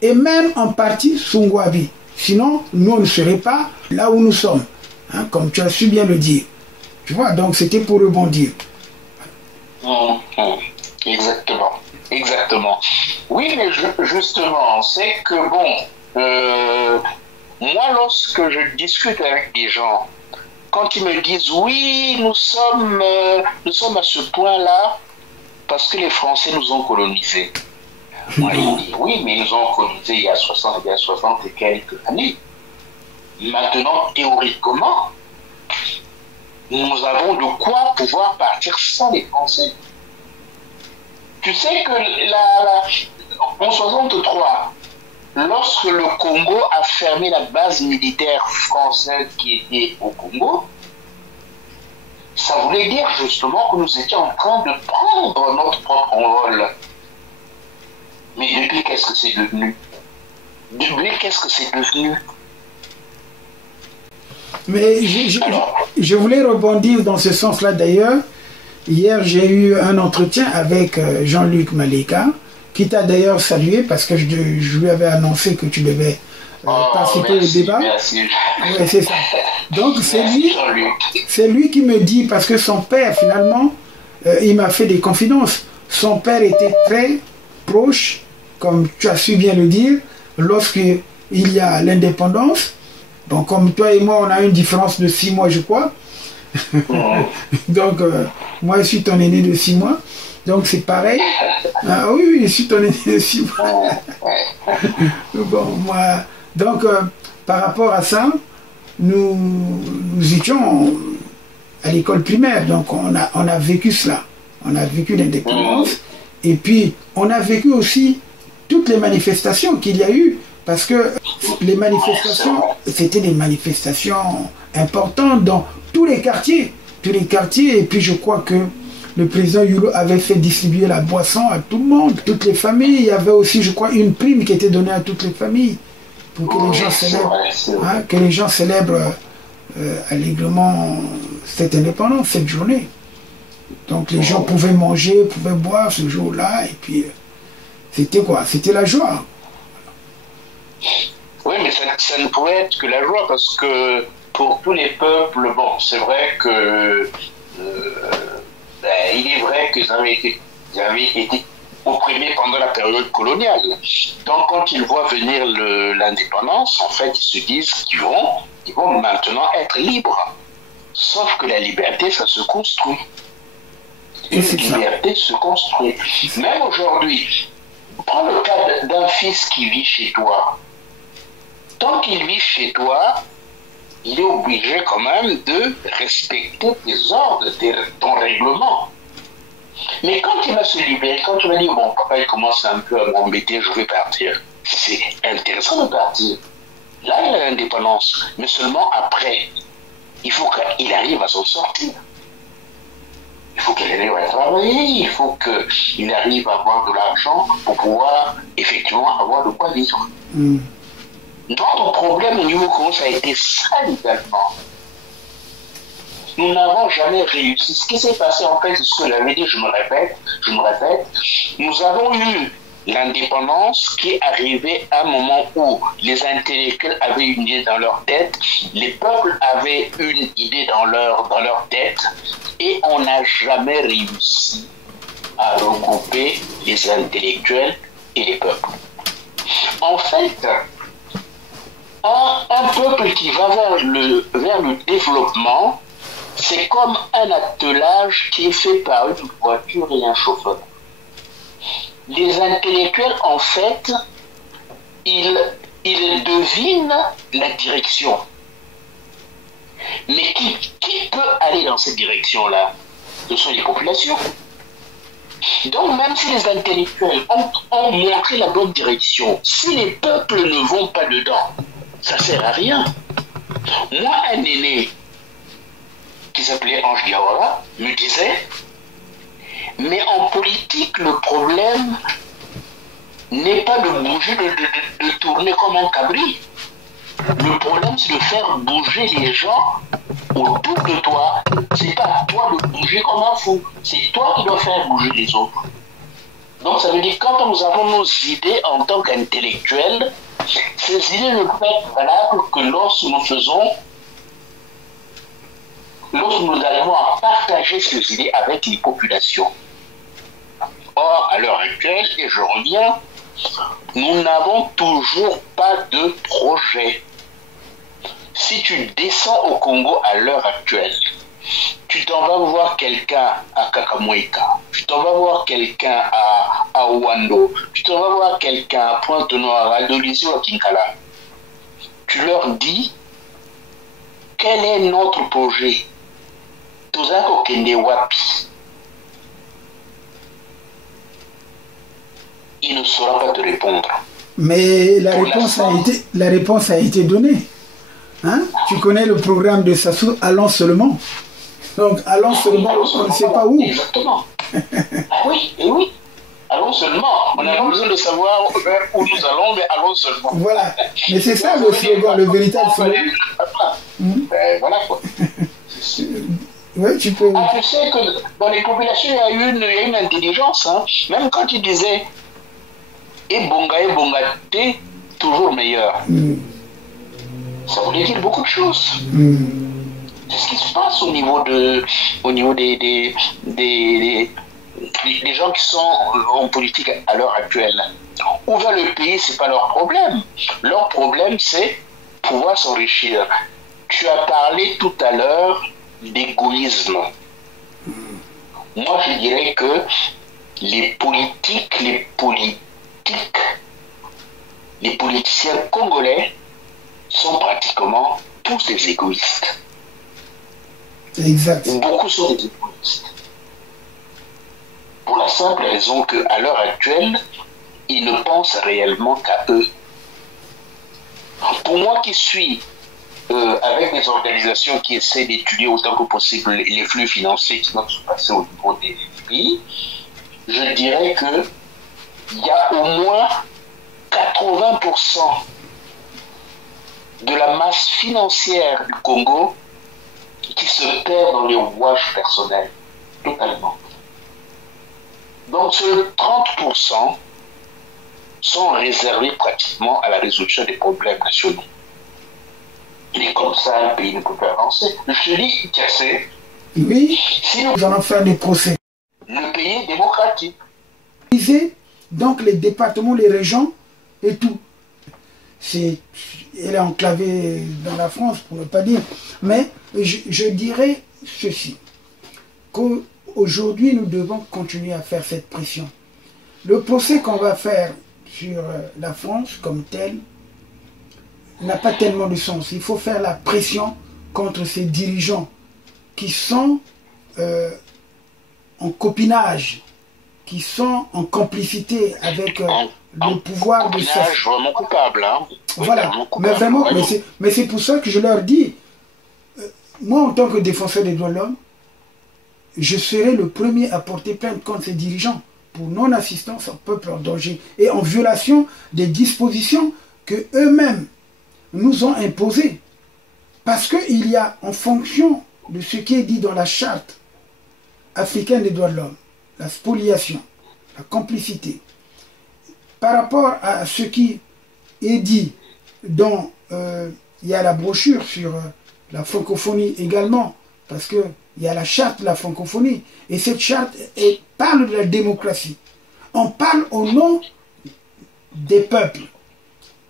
Et même en partie sous Ngouabi. Sinon, nous on ne serait pas là où nous sommes. Hein, comme tu as su bien le dire. Tu vois, donc c'était pour rebondir. Exactement. Exactement. Oui, mais justement, c'est que bon, moi lorsque je discute avec des gens, quand ils me disent oui, nous sommes à ce point-là parce que les Français nous ont colonisés. On a dit oui, mais ils ont colonisé il y a 60 et quelques années. Maintenant, théoriquement, nous avons de quoi pouvoir partir sans les Français. Tu sais que en 63, lorsque le Congo a fermé la base militaire française qui était au Congo, ça voulait dire justement que nous étions en train de prendre notre propre envol. Mais depuis, qu'est-ce que c'est devenu? Mais je voulais rebondir dans ce sens-là d'ailleurs. Hier, j'ai eu un entretien avec Jean-Luc Maleka, qui t'a d'ailleurs salué parce que je lui avais annoncé que tu devais participer au débat. Merci. Ouais, c'est ça. Donc c'est lui qui me dit, parce que son père finalement, il m'a fait des confidences. Son père était très proche, comme tu as su bien le dire, lorsqu'il y a l'indépendance. Donc comme toi et moi, on a une différence de 6 mois, je crois. Donc moi, je suis ton aîné de 6 mois. Donc c'est pareil. Ah oui, je suis ton aîné de 6 mois. Bon, moi... Donc, par rapport à ça, nous étions à l'école primaire, donc on a vécu cela. On a vécu l'indépendance, et puis on a vécu aussi toutes les manifestations qu'il y a eu, parce que les manifestations, c'était des manifestations importantes dans tous les quartiers, et puis je crois que le président Hulot avait fait distribuer la boisson à tout le monde, toutes les familles. Il y avait aussi, je crois, une prime qui était donnée à toutes les familles, pour que les gens célèbrent, allègrement cette indépendance, cette journée. Donc les gens pouvaient manger, pouvaient boire ce jour-là, et puis c'était quoi? C'était la joie. Oui, mais ça ne pouvait être que la joie, parce que pour tous les peuples, bon, c'est vrai que il est vrai qu'ils avaient été opprimés pendant la période coloniale. Donc quand ils voient venir l'indépendance, en fait, ils se disent qu'ils vont maintenant être libres. Sauf que la liberté, ça se construit. Une liberté se construit. Même aujourd'hui, prends le cas d'un fils qui vit chez toi. Tant qu'il vit chez toi, il est obligé quand même de respecter tes ordres, ton règlement. Mais quand il va se libérer, quand tu vas dire, bon, papa, il commence un peu à m'embêter, je vais partir. C'est intéressant de partir. Là, il a l'indépendance. Mais seulement après, il faut qu'il arrive à s'en sortir. Il faut qu'il arrive à travailler, il faut qu'il arrive à avoir de l'argent pour pouvoir effectivement avoir de quoi vivre. Notre problème au niveau Congo, ça a été ça également. Nous n'avons jamais réussi. Ce qui s'est passé, en fait, c'est ce que j'avais dit, je me répète, nous avons eu l'indépendance qui est arrivée à un moment où les intellectuels avaient une idée dans leur tête, les peuples avaient une idée dans leur tête, et on n'a jamais réussi à regrouper les intellectuels et les peuples. En fait, un peuple qui va vers le développement, c'est comme un attelage qui est fait par une voiture et un chauffeur. Les intellectuels, en fait, ils devinent la direction. Mais qui peut aller dans cette direction-là? Ce sont les populations. Donc, même si les intellectuels ont montré la bonne direction, si les peuples ne vont pas dedans, ça ne sert à rien. Moi, un aîné qui s'appelait Ange Diawara me disait, mais en politique, le problème n'est pas de bouger, de tourner comme un cabri. Le problème, c'est de faire bouger les gens autour de toi. C'est pas à toi de bouger comme un fou. C'est toi qui dois faire bouger les autres. Donc, ça veut dire que quand nous avons nos idées en tant qu'intellectuels, ces idées ne peuvent être valables que lorsque nous arrivons à partager ces idées avec les populations. Or, à l'heure actuelle, et je reviens, nous n'avons toujours pas de projet. Si tu descends au Congo à l'heure actuelle, Tu t'en vas voir quelqu'un à Kakamweka, tu t'en vas voir quelqu'un à Ouando, tu t'en vas voir quelqu'un à Pointe-Noire, à Dolisi ou à Kinkala. Tu leur dis quel est notre projet. Tozako Kende Wapi. Il ne saura pas te répondre. Mais la réponse a été donnée. Hein? Tu connais le programme de Sassou, allons seulement. Donc, allons seulement, on ne sait pas où. Exactement. Oui, et oui. Allons seulement. On n'a pas besoin de savoir où nous allons, mais allons seulement. Voilà. Mais c'est ça le slogan, le véritable slogan. Voilà quoi. Oui, tu peux. Ah, tu sais que dans les populations, il y a une intelligence. Hein. Même quand tu disais Ebonga, Ebonga, toujours meilleur. Ça voulait dire beaucoup de choses. C'est ce qui se passe au niveau des gens qui sont en politique à l'heure actuelle. Où va le pays, c'est pas leur problème. Leur problème, c'est pouvoir s'enrichir. Tu as parlé tout à l'heure d'égoïsme. Moi, je dirais que les politiciens congolais sont pratiquement tous des égoïstes. Exact. Beaucoup sont des égoïstes. Pour la simple raison qu'à l'heure actuelle, ils ne pensent réellement qu'à eux. Pour moi qui suis avec des organisations qui essaient d'étudier autant que possible les flux financiers qui doivent se passer au niveau des pays, je dirais qu'il y a au moins 80% de la masse financière du Congo qui se perd dans les rouages personnels, totalement. Donc, seuls 30% sont réservés pratiquement à la résolution des problèmes nationaux. Et comme ça, un pays ne peut pas avancer. Je te dis, Kassé, oui, si nous allons faire des procès. Le pays est démocratique. Donc, les départements, les régions et tout. Elle est enclavée dans la France, pour ne pas dire. Mais je dirais ceci, qu'aujourd'hui, nous devons continuer à faire cette pression. Le procès qu'on va faire sur la France comme tel n'a pas tellement de sens. Il faut faire la pression contre ces dirigeants qui sont en copinage, qui sont en complicité avec le pouvoir de ça. Vraiment coupable, hein. Voilà, Coupable, mais vraiment, mais c'est pour ça que je leur dis, moi en tant que défenseur des droits de l'homme, je serai le premier à porter plainte contre ces dirigeants pour non-assistance au peuple en danger et en violation des dispositions que eux-mêmes nous ont imposées. Parce qu'il y a, en fonction de ce qui est dit dans la charte africaine des droits de l'homme, la spoliation, la complicité, par rapport à ce qui est dit dans, il y a la brochure sur la francophonie également, parce qu'il y a la charte de la francophonie, et cette charte parle de la démocratie. On parle au nom des peuples.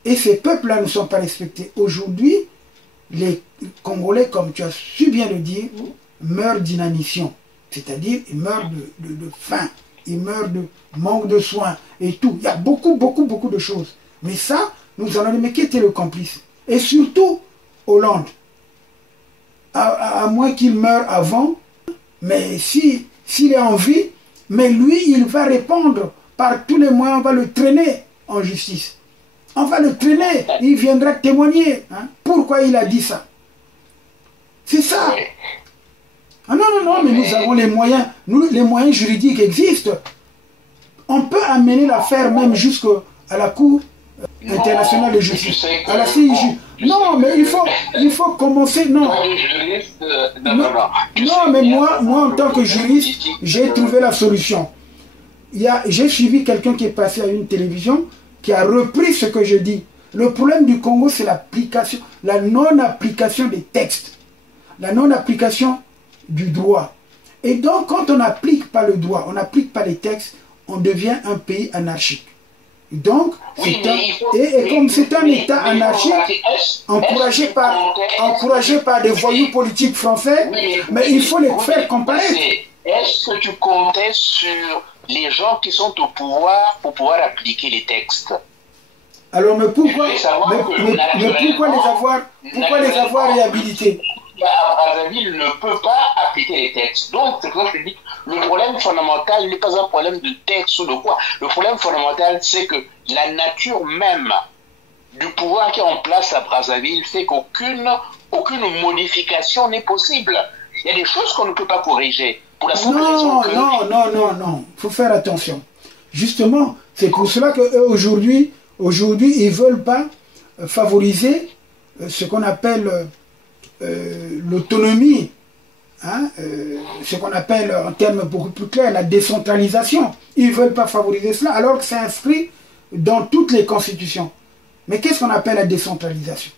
Et ces peuples-là ne sont pas respectés. Aujourd'hui, les Congolais, comme tu as su bien le dire, meurent d'inanition. C'est-à-dire, ils meurent de faim, ils meurent de manque de soins et tout. Il y a beaucoup de choses. Mais ça, nous allons dire, mais qui était le complice? Et surtout, Hollande. À moins qu'il meure avant, mais s'il est en vie, mais lui, il va répondre par tous les moyens, on va le traîner en justice. On va le traîner, il viendra témoigner. Hein, pourquoi il a dit ça? C'est ça. Ah non, mais nous avons les moyens. Les moyens juridiques existent. On peut amener l'affaire même jusqu'à la Cour internationale de justice, à la CIJ. Non, mais il faut commencer. Non, mais moi, en tant que juriste, j'ai trouvé la solution. J'ai suivi quelqu'un qui est passé à une télévision, qui a repris ce que je dis. Le problème du Congo, c'est l'application, la non-application des textes, la non-application du droit. Et donc, quand on n'applique pas le droit, on n'applique pas les textes, on devient un pays anarchique. Donc, et comme c'est un État anarchique, encouragé par des voyous politiques français, mais il faut les faire comparaître. Est-ce que tu comptais sur les gens qui sont au pouvoir pour pouvoir appliquer les textes? Alors, mais pourquoi les avoir réhabilités? Brazzaville ne peut pas appliquer les textes. Donc, c'est pour ça que je dis le problème fondamental n'est pas un problème de texte ou de quoi. Le problème fondamental, c'est que la nature même du pouvoir qui est en place à Brazzaville fait qu'aucune modification n'est possible. Il y a des choses qu'on ne peut pas corriger. Pour la simple raison que... Non. Il faut faire attention. Justement, c'est pour cela qu'eux, aujourd'hui, ils ne veulent pas favoriser ce qu'on appelle l'autonomie, hein, ce qu'on appelle en termes beaucoup plus clairs la décentralisation. Ils ne veulent pas favoriser cela alors que c'est inscrit dans toutes les constitutions. Mais qu'est-ce qu'on appelle la décentralisation?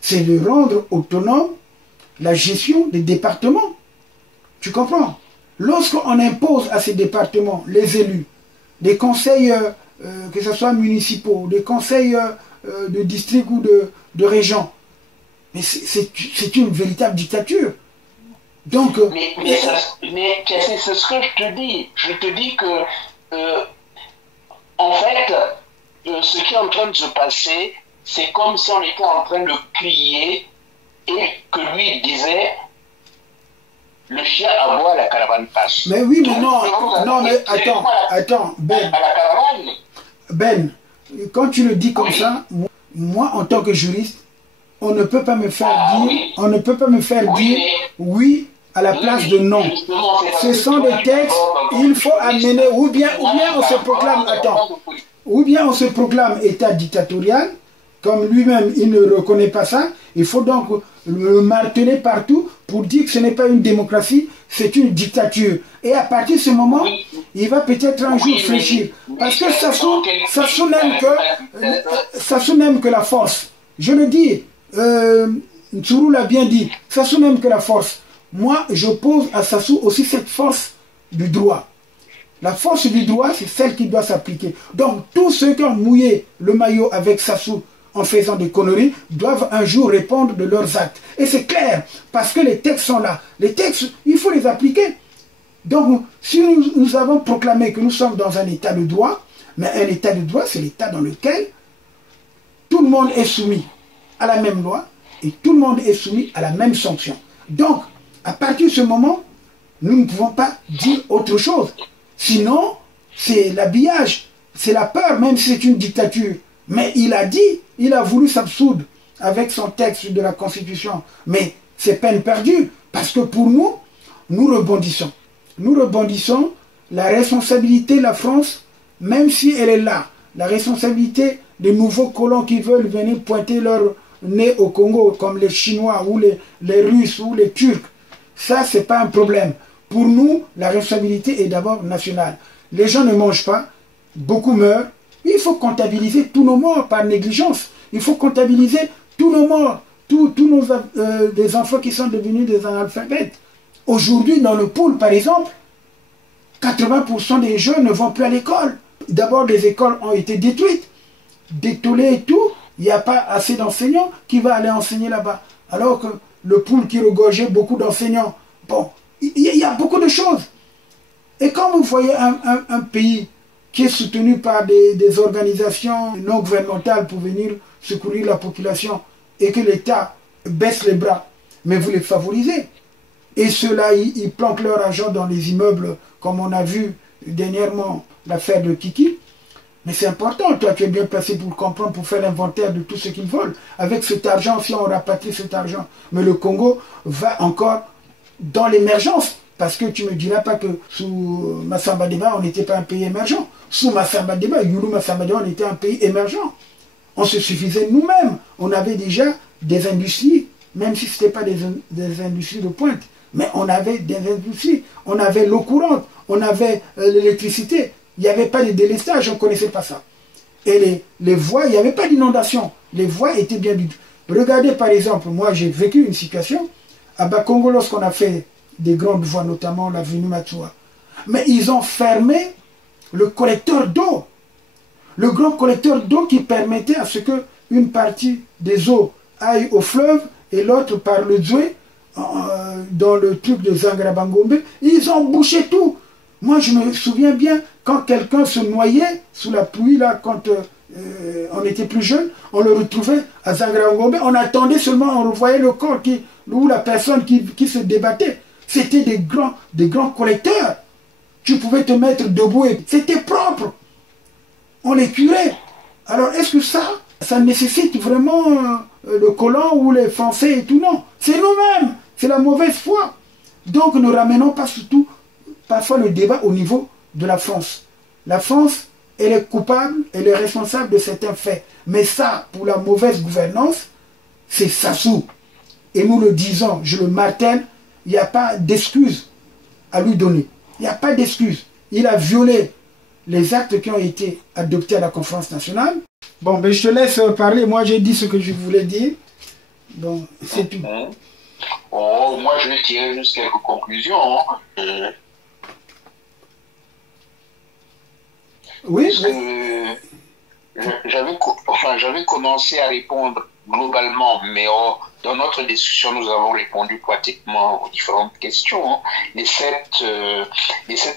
C'est de rendre autonome la gestion des départements. Tu comprends? Lorsqu'on impose à ces départements les élus, des conseils, que ce soit municipaux, des conseils de district ou de région, mais c'est une véritable dictature. Donc, mais c'est ce que je te dis. Je te dis que, en fait, ce qui est en train de se passer, c'est comme si on était en train de crier et que lui disait le chien aboie, la caravane passe. Mais oui, mais non, mais attends, Ben, quand tu le dis comme ça, moi, en tant que juriste, on ne peut pas me faire dire, oui à la place de non. Ce sont des textes, il faut amener, ou bien on se proclame État dictatorial, comme lui-même il ne reconnaît pas ça, il faut donc le marteler partout pour dire que ce n'est pas une démocratie, c'est une dictature. Et à partir de ce moment, il va peut-être un jour fléchir. Parce que Sassou n'aime que la force. Je le dis, Ntsuru l'a bien dit, Sassou n'aime que la force. Moi, j'oppose à Sassou aussi cette force du droit. La force du droit, c'est celle qui doit s'appliquer. Donc, tous ceux qui ont mouillé le maillot avec Sassou en faisant des conneries, doivent un jour répondre de leurs actes. Et c'est clair, parce que les textes sont là. Les textes, il faut les appliquer. Donc, si nous avons proclamé que nous sommes dans un état de droit, mais un état de droit, c'est l'état dans lequel tout le monde est soumis à la même loi et tout le monde est soumis à la même sanction. Donc, à partir de ce moment, nous ne pouvons pas dire autre chose. Sinon, c'est l'habillage, c'est la peur, même si c'est une dictature. Mais il a voulu s'absoudre avec son texte de la Constitution. Mais c'est peine perdue, parce que pour nous, nous rebondissons. Nous rebondissons, la responsabilité de la France, même si elle est là, la responsabilité des nouveaux colons qui veulent venir pointer leur nez au Congo, comme les Chinois ou les Russes ou les Turcs, ça, c'est pas un problème. Pour nous, la responsabilité est d'abord nationale. Les gens ne mangent pas, beaucoup meurent. Il faut comptabiliser tous nos morts par négligence. Il faut comptabiliser tous nos morts, tous des enfants qui sont devenus des analphabètes. Aujourd'hui, dans le pôle, par exemple, 80% des jeunes ne vont plus à l'école. D'abord, les écoles ont été détruites, détolées et tout. Il n'y a pas assez d'enseignants qui vont aller enseigner là-bas. Alors que le pôle qui regorgeait beaucoup d'enseignants. Bon, il y a beaucoup de choses. Et quand vous voyez un pays qui est soutenu par des organisations non gouvernementales pour venir secourir la population et que l'État baisse les bras, mais vous les favorisez. Et ceux-là, ils planquent leur argent dans les immeubles, comme on a vu dernièrement l'affaire de Kiki. Mais c'est important, toi tu es bien placé pour comprendre, pour faire l'inventaire de tout ce qu'ils volent. Avec cet argent, si on rapatrie cet argent, mais le Congo va encore dans l'émergence. Parce que tu ne me diras pas que sous Massamba Deba, on n'était pas un pays émergent. Sous Massamba Deba, Youlou Massamba Deba, on était un pays émergent. On se suffisait nous-mêmes. On avait déjà des industries, même si ce n'était pas des industries de pointe. Mais on avait des industries. On avait l'eau courante, on avait l'électricité. Il n'y avait pas de délestage, on ne connaissait pas ça. Et les voies, il n'y avait pas d'inondation. Les voies étaient bien vides. Regardez par exemple, moi j'ai vécu une situation à Bakongo lorsqu'on a fait des grandes voies, notamment l'avenue Matsua. Mais ils ont fermé le collecteur d'eau. le grand collecteur d'eau qui permettait à ce que une partie des eaux aille au fleuve et l'autre par le Djoué, dans le truc de Zangrabangombe, ils ont bouché tout. Moi, je me souviens bien, quand quelqu'un se noyait sous la pluie, là, quand on était plus jeune, on le retrouvait à Zangrabangombe, on attendait seulement, on revoyait le corps ou la personne qui se débattait. C'était des grands collecteurs. Tu pouvais te mettre debout et c'était propre. On les curait. Alors, est-ce que ça nécessite vraiment le colon ou les Français et tout? Non. C'est nous-mêmes. C'est la mauvaise foi. Donc, ne ramenons pas surtout parfois le débat au niveau de la France. La France, elle est coupable, elle est responsable de certains faits. Mais ça, pour la mauvaise gouvernance, c'est Sassou. Et nous le disons, je le martèle, il n'y a pas d'excuse à lui donner. Il n'y a pas d'excuse. Il a violé les actes qui ont été adoptés à la conférence nationale. Bon, ben je te laisse parler. Moi, j'ai dit ce que je voulais dire. Bon, c'est tout. Oh, moi, je vais tirer juste quelques conclusions. Oui. J'avais commencé à répondre globalement, mais dans notre discussion, nous avons répondu pratiquement aux différentes questions. Les sept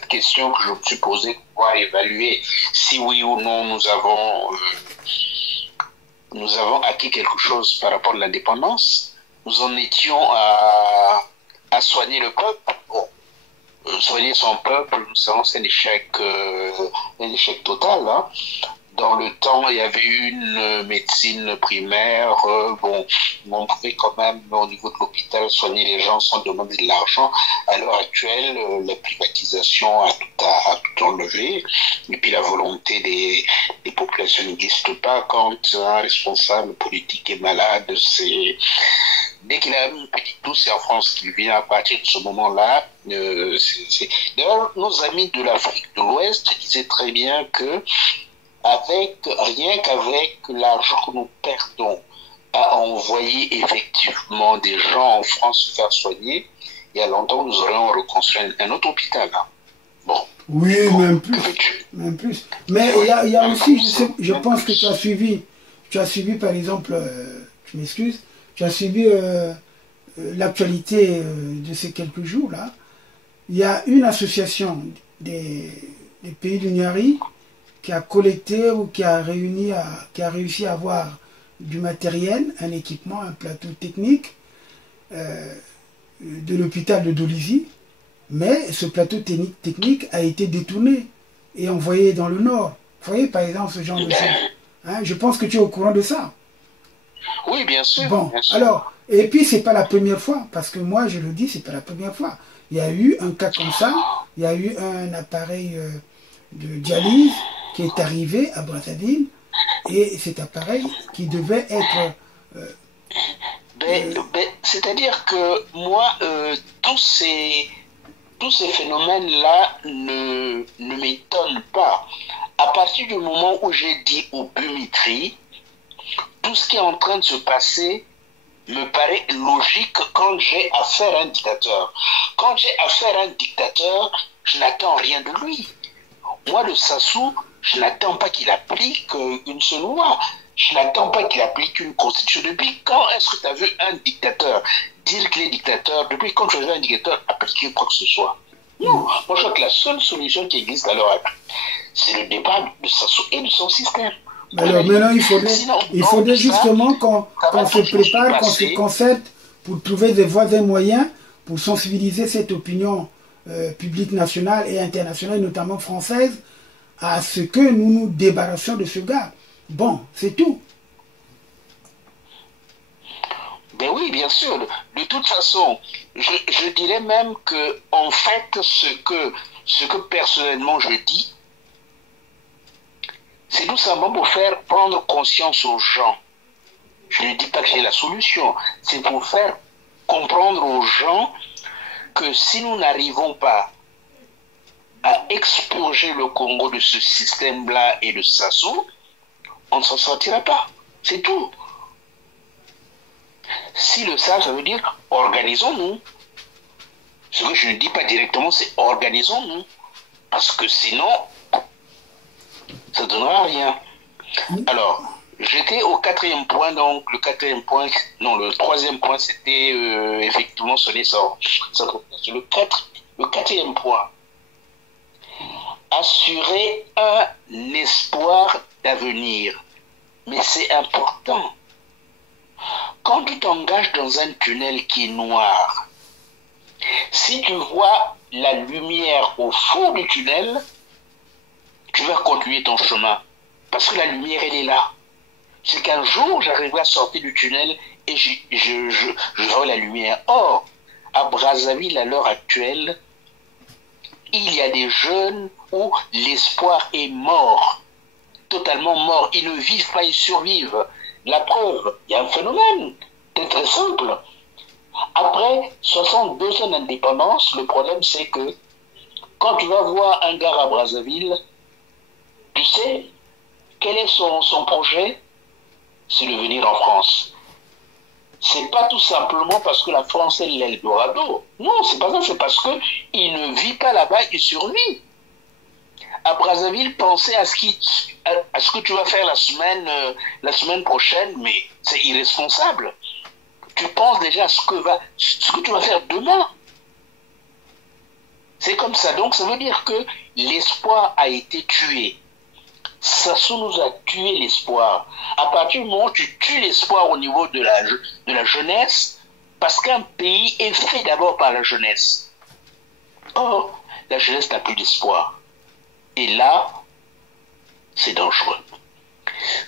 questions que je me suis posées pour pouvoir évaluer si oui ou non nous avons acquis quelque chose par rapport à l'indépendance. Nous en étions à soigner le peuple. Bon, soigner son peuple, nous savons, c'est un échec total. Hein. Dans le temps, il y avait une médecine primaire. On pouvait quand même, au niveau de l'hôpital, soigner les gens sans demander de l'argent. À l'heure actuelle, la privatisation a tout enlevé. Et puis la volonté des populations n'existe pas. Quand un responsable politique est malade, dès qu'il a une petite toux, c'est en France qu'il vient. À partir de ce moment-là, D'ailleurs, nos amis de l'Afrique de l'Ouest disaient très bien que rien qu'avec l'argent que nous perdons à envoyer effectivement des gens en France se faire soigner, il y a longtemps nous aurions reconstruit un autre hôpital. Hein. Bon. Oui, bon, même plus. Mais il y a aussi, je pense que tu as suivi par exemple, je m'excuse, tu as suivi l'actualité de ces quelques jours-là. Il y a une association des pays du Niari qui a collecté ou qui a réussi à avoir du matériel, un équipement, un plateau technique de l'hôpital de Dolisie, mais ce plateau technique a été détourné et envoyé dans le nord. Vous voyez par exemple ce genre de choses. Hein, je pense que tu es au courant de ça. Oui, bien sûr. Bon, bien sûr. Alors, et puis c'est pas la première fois, parce que moi je le dis, c'est pas la première fois. Il y a eu un cas comme ça, il y a eu un appareil de dialyse qui est arrivé à Brazzaville, et cet appareil qui devait être... c'est-à-dire que moi, tous ces phénomènes-là ne m'étonnent pas. À partir du moment où j'ai dit au Bumitri, tout ce qui est en train de se passer me paraît logique quand j'ai affaire à un dictateur. Quand j'ai affaire à un dictateur, je n'attends rien de lui. Moi, le Sassou, je n'attends pas qu'il applique une seule loi. Je n'attends pas qu'il applique une constitution. Depuis quand est-ce que tu as vu un dictateur dire qu'il est dictateur? Depuis quand tu as vu un dictateur appliquer quoi que ce soit? Non. Moi, je crois que la seule solution qui existe à l'heure actuelle, c'est le débat de Sassou et de son système. Alors maintenant, il faudrait justement qu'on se prépare, qu'on se concerte pour trouver des voies et moyens pour sensibiliser cette opinion publique nationale et internationale, notamment française, à ce que nous nous débarrassions de ce gars. Bon, c'est tout. Ben oui, bien sûr. De toute façon, je dirais même que, en fait, ce que personnellement je dis, c'est tout simplement pour faire prendre conscience aux gens. Je ne dis pas que j'ai la solution. C'est pour faire comprendre aux gens que si nous n'arrivons pas à expurger le Congo de ce système-là et de Sassou, on ne s'en sortira pas. C'est tout. Si le ça veut dire organisons-nous. Ce que je ne dis pas directement, c'est organisons-nous. Parce que sinon, ça ne donnera rien. Alors, j'étais au quatrième point, donc le quatrième point, non, le troisième point, c'était effectivement sonner sans. Le quatrième point, assurer un espoir d'avenir. Mais c'est important. Quand tu t'engages dans un tunnel qui est noir, si tu vois la lumière au fond du tunnel, tu vas continuer ton chemin. Parce que la lumière, elle est là. C'est qu'un jour, j'arriverai à sortir du tunnel et je verrai la lumière. Or, à Brazzaville, à l'heure actuelle, il y a des jeunes où l'espoir est mort. Totalement mort. Ils ne vivent pas, ils survivent. La preuve, il y a un phénomène. C'est très simple. Après 62 ans d'indépendance, le problème c'est que quand tu vas voir un gars à Brazzaville, tu sais quel est son projet? C'est de venir en France. C'est pas tout simplement parce que la France est l'Eldorado. Non, c'est pas ça, c'est parce qu'il ne vit pas là-bas, il survit. À Brazzaville, pensez à ce que tu vas faire la semaine prochaine, mais c'est irresponsable. Tu penses déjà à ce que tu vas faire demain. C'est comme ça. Donc, ça veut dire que l'espoir a été tué. Sassou nous a tué l'espoir. À partir du moment où tu tues l'espoir au niveau de la jeunesse, parce qu'un pays est fait d'abord par la jeunesse. Or, la jeunesse n'a plus d'espoir. Et là, c'est dangereux.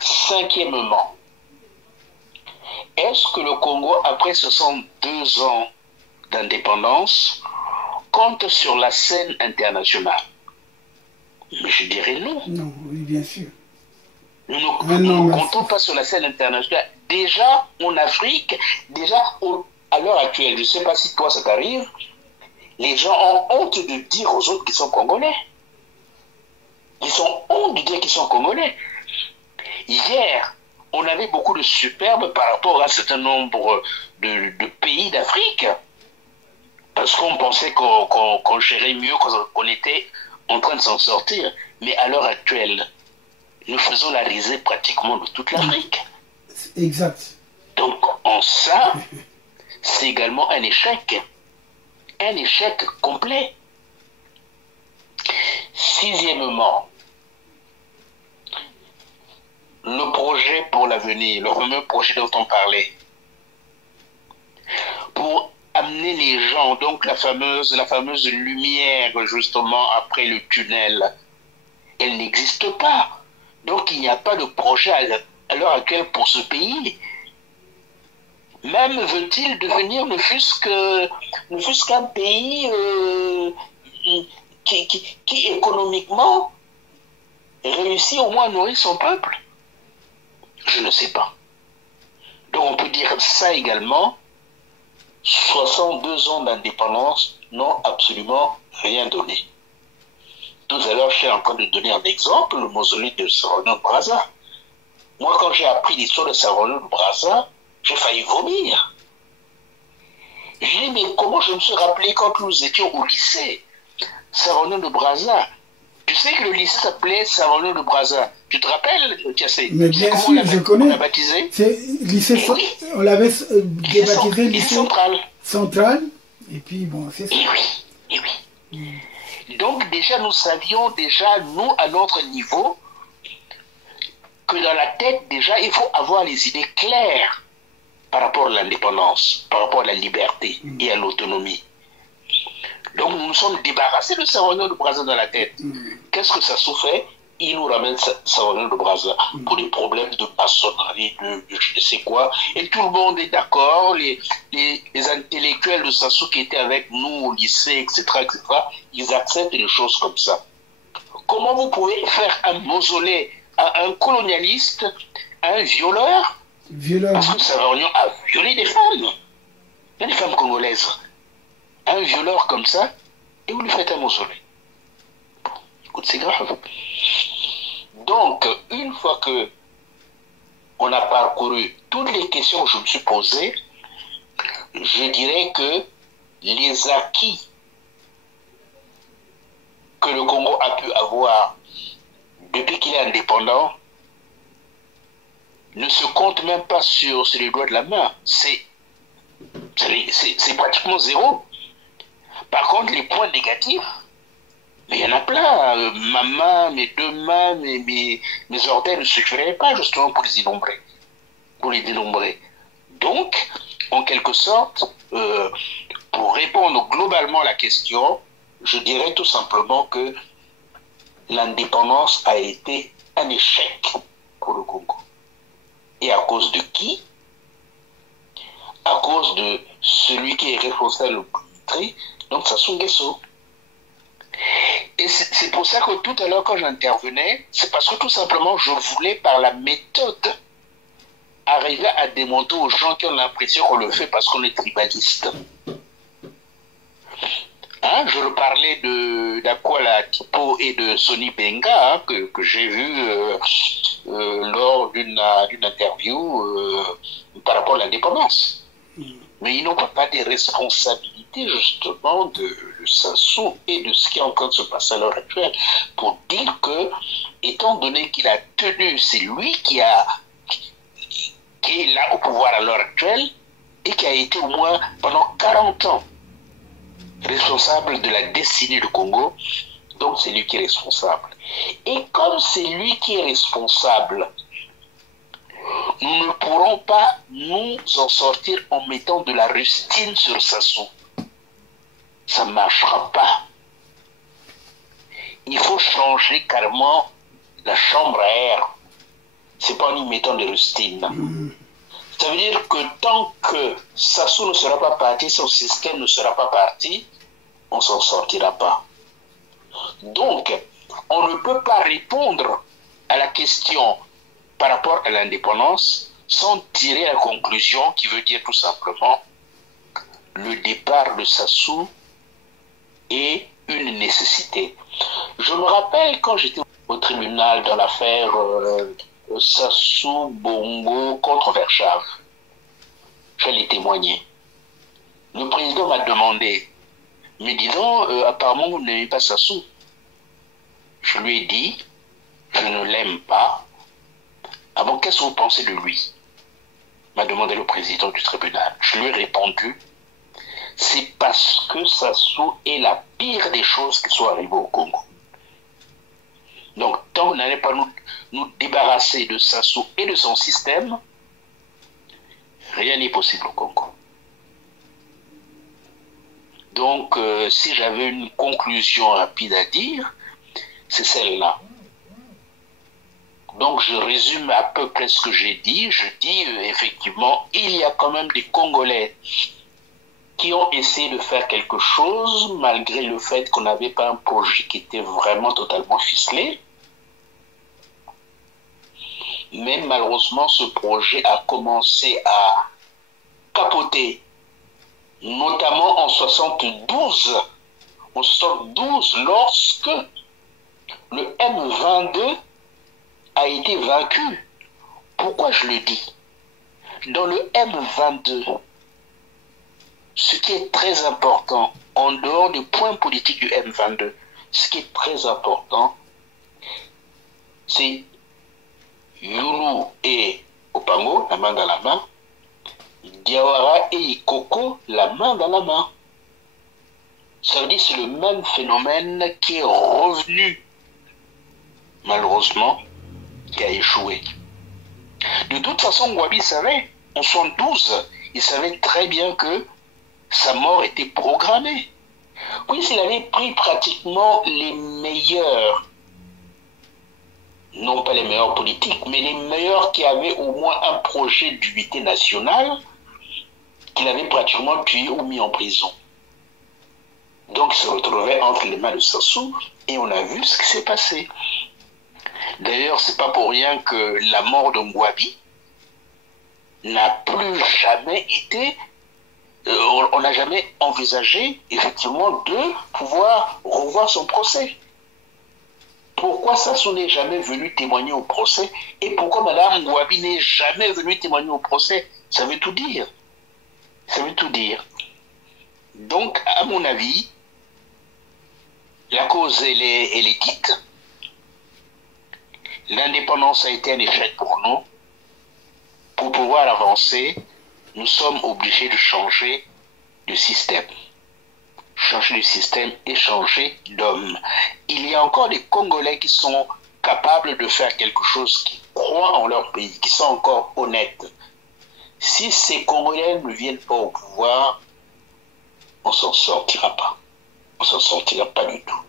Cinquièmement, est-ce que le Congo, après 62 ans d'indépendance, compte sur la scène internationale? Mais je dirais non. Non, oui, bien sûr. Nous ne comptons pas sur la scène internationale. Déjà, en Afrique, à l'heure actuelle, je ne sais pas si toi ça t'arrive, les gens ont honte de dire aux autres qu'ils sont Congolais. Ils ont honte de dire qu'ils sont Congolais. Hier, on avait beaucoup de superbes par rapport à un certain nombre de pays d'Afrique. Parce qu'on pensait qu'on gérait mieux, qu'on était en train de s'en sortir. Mais à l'heure actuelle, nous faisons la risée pratiquement de toute l'Afrique. Exact. Donc, en ça, c'est également un échec. Un échec complet. Sixièmement, le projet pour l'avenir, le fameux projet dont on parlait. Pour amener les gens, donc la fameuse lumière, justement, après le tunnel, elle n'existe pas. Donc il n'y a pas de projet à l'heure actuelle pour ce pays. Même veut-il devenir ne fût-ce qu'un pays qui économiquement réussit au moins à nourrir son peuple? Je ne sais pas. Donc on peut dire ça également, 62 ans d'indépendance n'ont absolument rien donné. Tout à l'heure, je suis en train de donner un exemple, le mausolée de Savono de Brazza. Moi, quand j'ai appris l'histoire de Savono de Brazza, j'ai failli vomir. Je dis, mais comment je me suis rappelé quand nous étions au lycée Savono de Brazza. Tu sais que le lycée s'appelait Savono de Brazza. Tu te rappelles, Tiassé? Mais bien sûr, je connais. On l'a baptisé. C'est lycée, oui. On l'avait débaptisé lycée central. Et puis, bon, c'est ça. Et oui. Donc, déjà, nous savions, nous, à notre niveau, que dans la tête, déjà, il faut avoir les idées claires par rapport à l'indépendance, par rapport à la liberté et à l'autonomie. Donc, nous nous sommes débarrassés de Savono de Brazza dans la tête. Qu'est-ce que ça souffrait? Il nous ramène Savono de Brazza pour des problèmes de maçonnerie, de je ne sais quoi. Et tout le monde est d'accord, les intellectuels de Sassou qui étaient avec nous au lycée, etc., ils acceptent des choses comme ça. Comment vous pouvez faire un mausolée à un colonialiste, à un violeur? Parce que Savono a violé des femmes. Il y a des femmes congolaises. Un violeur comme ça, et vous lui faites un mausolée. Écoute, c'est grave. Donc, une fois que on a parcouru toutes les questions que je me suis posées, je dirais que les acquis que le Congo a pu avoir depuis qu'il est indépendant ne se compte même pas sur les doigts de la main. C'est pratiquement zéro. Par contre, les points négatifs, mais il y en a plein. Ma main, mes deux mains, mes orteils ne suffiraient pas justement pour les dénombrer. Donc, en quelque sorte, pour répondre globalement à la question, je dirais tout simplement que l'indépendance a été un échec pour le Congo. Et à cause de qui? À cause de celui qui est responsable de donc Sassou Nguesso. Et c'est pour ça que tout à l'heure quand j'intervenais, c'est parce que tout simplement je voulais par la méthode arriver à démontrer aux gens qui ont l'impression qu'on le fait parce qu'on est tribaliste. Hein, je parlais d'Akwala Tipo et de Sonny Benga, hein, que j'ai vu lors d'une interview par rapport à l'indépendance. Mais ils n'ont pas des responsabilités justement de Sassou et de ce qui est en train de se passer à l'heure actuelle pour dire que, étant donné qu'il a tenu, c'est lui qui est là au pouvoir à l'heure actuelle et qui a été au moins pendant 40 ans responsable de la destinée du Congo, donc c'est lui qui est responsable. Et comme c'est lui qui est responsable, nous ne pourrons pas nous en sortir en mettant de la rustine sur Sassou. Ça ne marchera pas. Il faut changer carrément la chambre à air. C'est pas en y mettant de rustine. Ça veut dire que tant que Sassou ne sera pas parti, son système ne sera pas parti, on ne s'en sortira pas. Donc, on ne peut pas répondre à la question par rapport à l'indépendance sans tirer la conclusion qui veut dire tout simplement le départ de Sassou est une nécessité. Je me rappelle quand j'étais au tribunal dans l'affaire Sassou Bongo contre Verschave. Je l'ai témoigné. Le président m'a demandé, mais dis donc, apparemment vous n'aimez pas Sassou. Je lui ai dit, je ne l'aime pas. Ah bon, qu'est-ce que vous pensez de lui? M'a demandé le président du tribunal. Je lui ai répondu, c'est parce que Sassou est la pire des choses qui sont arrivées au Congo. Donc, tant qu'on n'allait pas nous débarrasser de Sassou et de son système, rien n'est possible au Congo. Donc, si j'avais une conclusion rapide à dire, c'est celle-là. Donc, je résume à peu près ce que j'ai dit. Je dis, effectivement, il y a quand même des Congolais qui ont essayé de faire quelque chose, malgré le fait qu'on n'avait pas un projet qui était vraiment totalement ficelé. Mais malheureusement, ce projet a commencé à capoter, notamment en 72, lorsque le M22 a été vaincu. Pourquoi je le dis? Dans le M22, ce qui est très important, en dehors du point politique du M22, ce qui est très important, c'est Yulu et Opango, la main dans la main, Diawara et Ikoko, la main dans la main. Ça veut dire que c'est le même phénomène qui est revenu, malheureusement, qui a échoué. De toute façon, Ngouabi savait, en 72, il savait très bien que sa mort était programmée. Oui, s'il avait pris pratiquement les meilleurs, non pas les meilleurs politiques, mais les meilleurs qui avaient au moins un projet d'unité nationale, qu'il avait pratiquement tué ou mis en prison. Donc il se retrouvait entre les mains de Sassou et on a vu ce qui s'est passé. D'ailleurs, c'est pas pour rien que la mort de Ngouabi n'a plus jamais été, on n'a jamais envisagé effectivement de pouvoir revoir son procès. Pourquoi Sassou n'est jamais venu témoigner au procès et pourquoi Madame Ngouabi n'est jamais venue témoigner au procès? Ça veut tout dire. Ça veut tout dire. Donc, à mon avis, la cause, elle est dite. L'indépendance a été un échec pour nous. pour pouvoir avancer, nous sommes obligés de changer de système. Changer de système et changer d'homme. Il y a encore des Congolais qui sont capables de faire quelque chose, qui croient en leur pays, qui sont encore honnêtes. Si ces Congolais ne viennent pas au pouvoir, on s'en sortira pas. On s'en sortira pas du tout.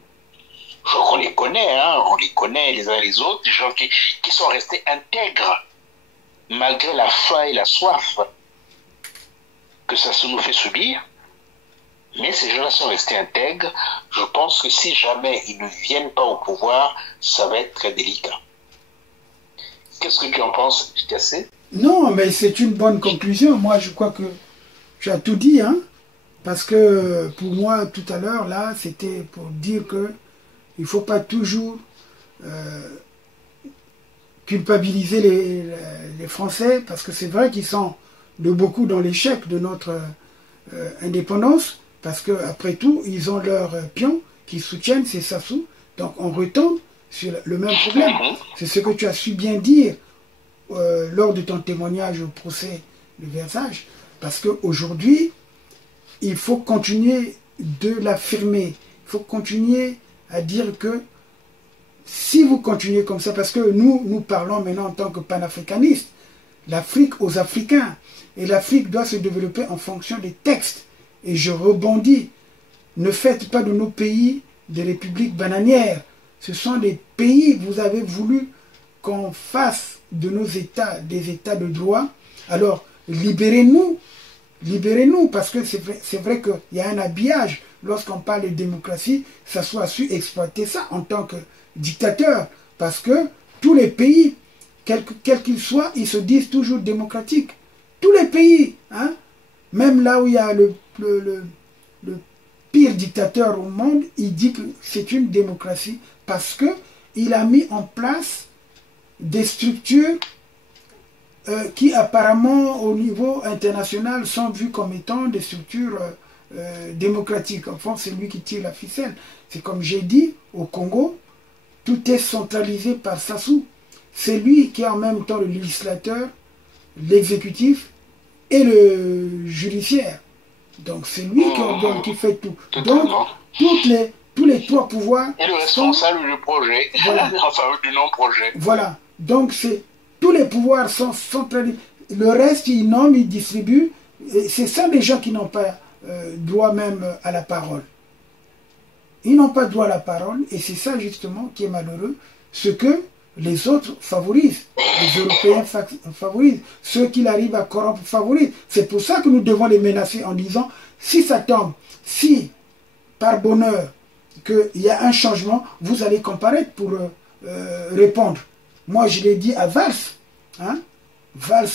Je crois qu'on les connaît, hein, on les connaît les uns les autres, des gens qui sont restés intègres, malgré la faim et la soif que ça se nous fait subir. Mais ces gens-là sont restés intègres. Je pense que si jamais ils ne viennent pas au pouvoir, ça va être très délicat. Qu'est-ce que tu en penses, Cassé? Non, mais c'est une bonne conclusion. Moi, je crois que tu as tout dit, hein. Parce que pour moi, tout à l'heure, là, c'était pour dire que il ne faut pas toujours culpabiliser les Français, parce que c'est vrai qu'ils sont de beaucoup dans l'échec de notre indépendance, parce qu'après tout, ils ont leurs pions qui soutiennent ces Sassou. Donc on retombe sur le même problème. C'est ce que tu as su bien dire lors de ton témoignage au procès de Versailles, parce qu'aujourd'hui, il faut continuer de l'affirmer. Il faut continuer à dire que si vous continuez comme ça, parce que nous parlons maintenant en tant que panafricanistes, l'Afrique aux Africains, et l'Afrique doit se développer en fonction des textes. Et je rebondis, ne faites pas de nos pays des républiques bananières. Ce sont des pays, vous avez voulu qu'on fasse de nos États des États de droit. Alors, libérez-nous, parce que c'est vrai qu'il y a un habillage. Lorsqu'on parle de démocratie, ça soit su exploiter ça en tant que dictateur. Parce que tous les pays, quels qu'ils soient, ils se disent toujours démocratiques. Tous les pays, hein, même là où il y a le pire dictateur au monde, il dit que c'est une démocratie parce qu'il a mis en place des structures qui apparemment au niveau international sont vues comme étant des structures démocratiques. Enfin, c'est lui qui tire la ficelle. C'est comme j'ai dit, au Congo, tout est centralisé par Sassou. C'est lui qui est en même temps le législateur, l'exécutif et le judiciaire. Donc c'est lui qui ordonne, qui fait tout. Donc tous les trois pouvoirs... Et le responsable du projet, voilà. Enfin du non-projet. Voilà. Donc tous les pouvoirs sont centralisés. Le reste, ils nomment, ils distribuent. C'est ça les gens qui n'ont pas droit même à la parole. Ils n'ont pas droit à la parole et c'est ça justement qui est malheureux. Ce que les autres favorisent. Les Européens favorisent. Ceux qui arrivent à corrompre favorisent. C'est pour ça que nous devons les menacer en disant, si ça tombe, si par bonheur qu'il y a un changement, vous allez comparaître pour répondre. Moi je l'ai dit à Valls, hein, Valls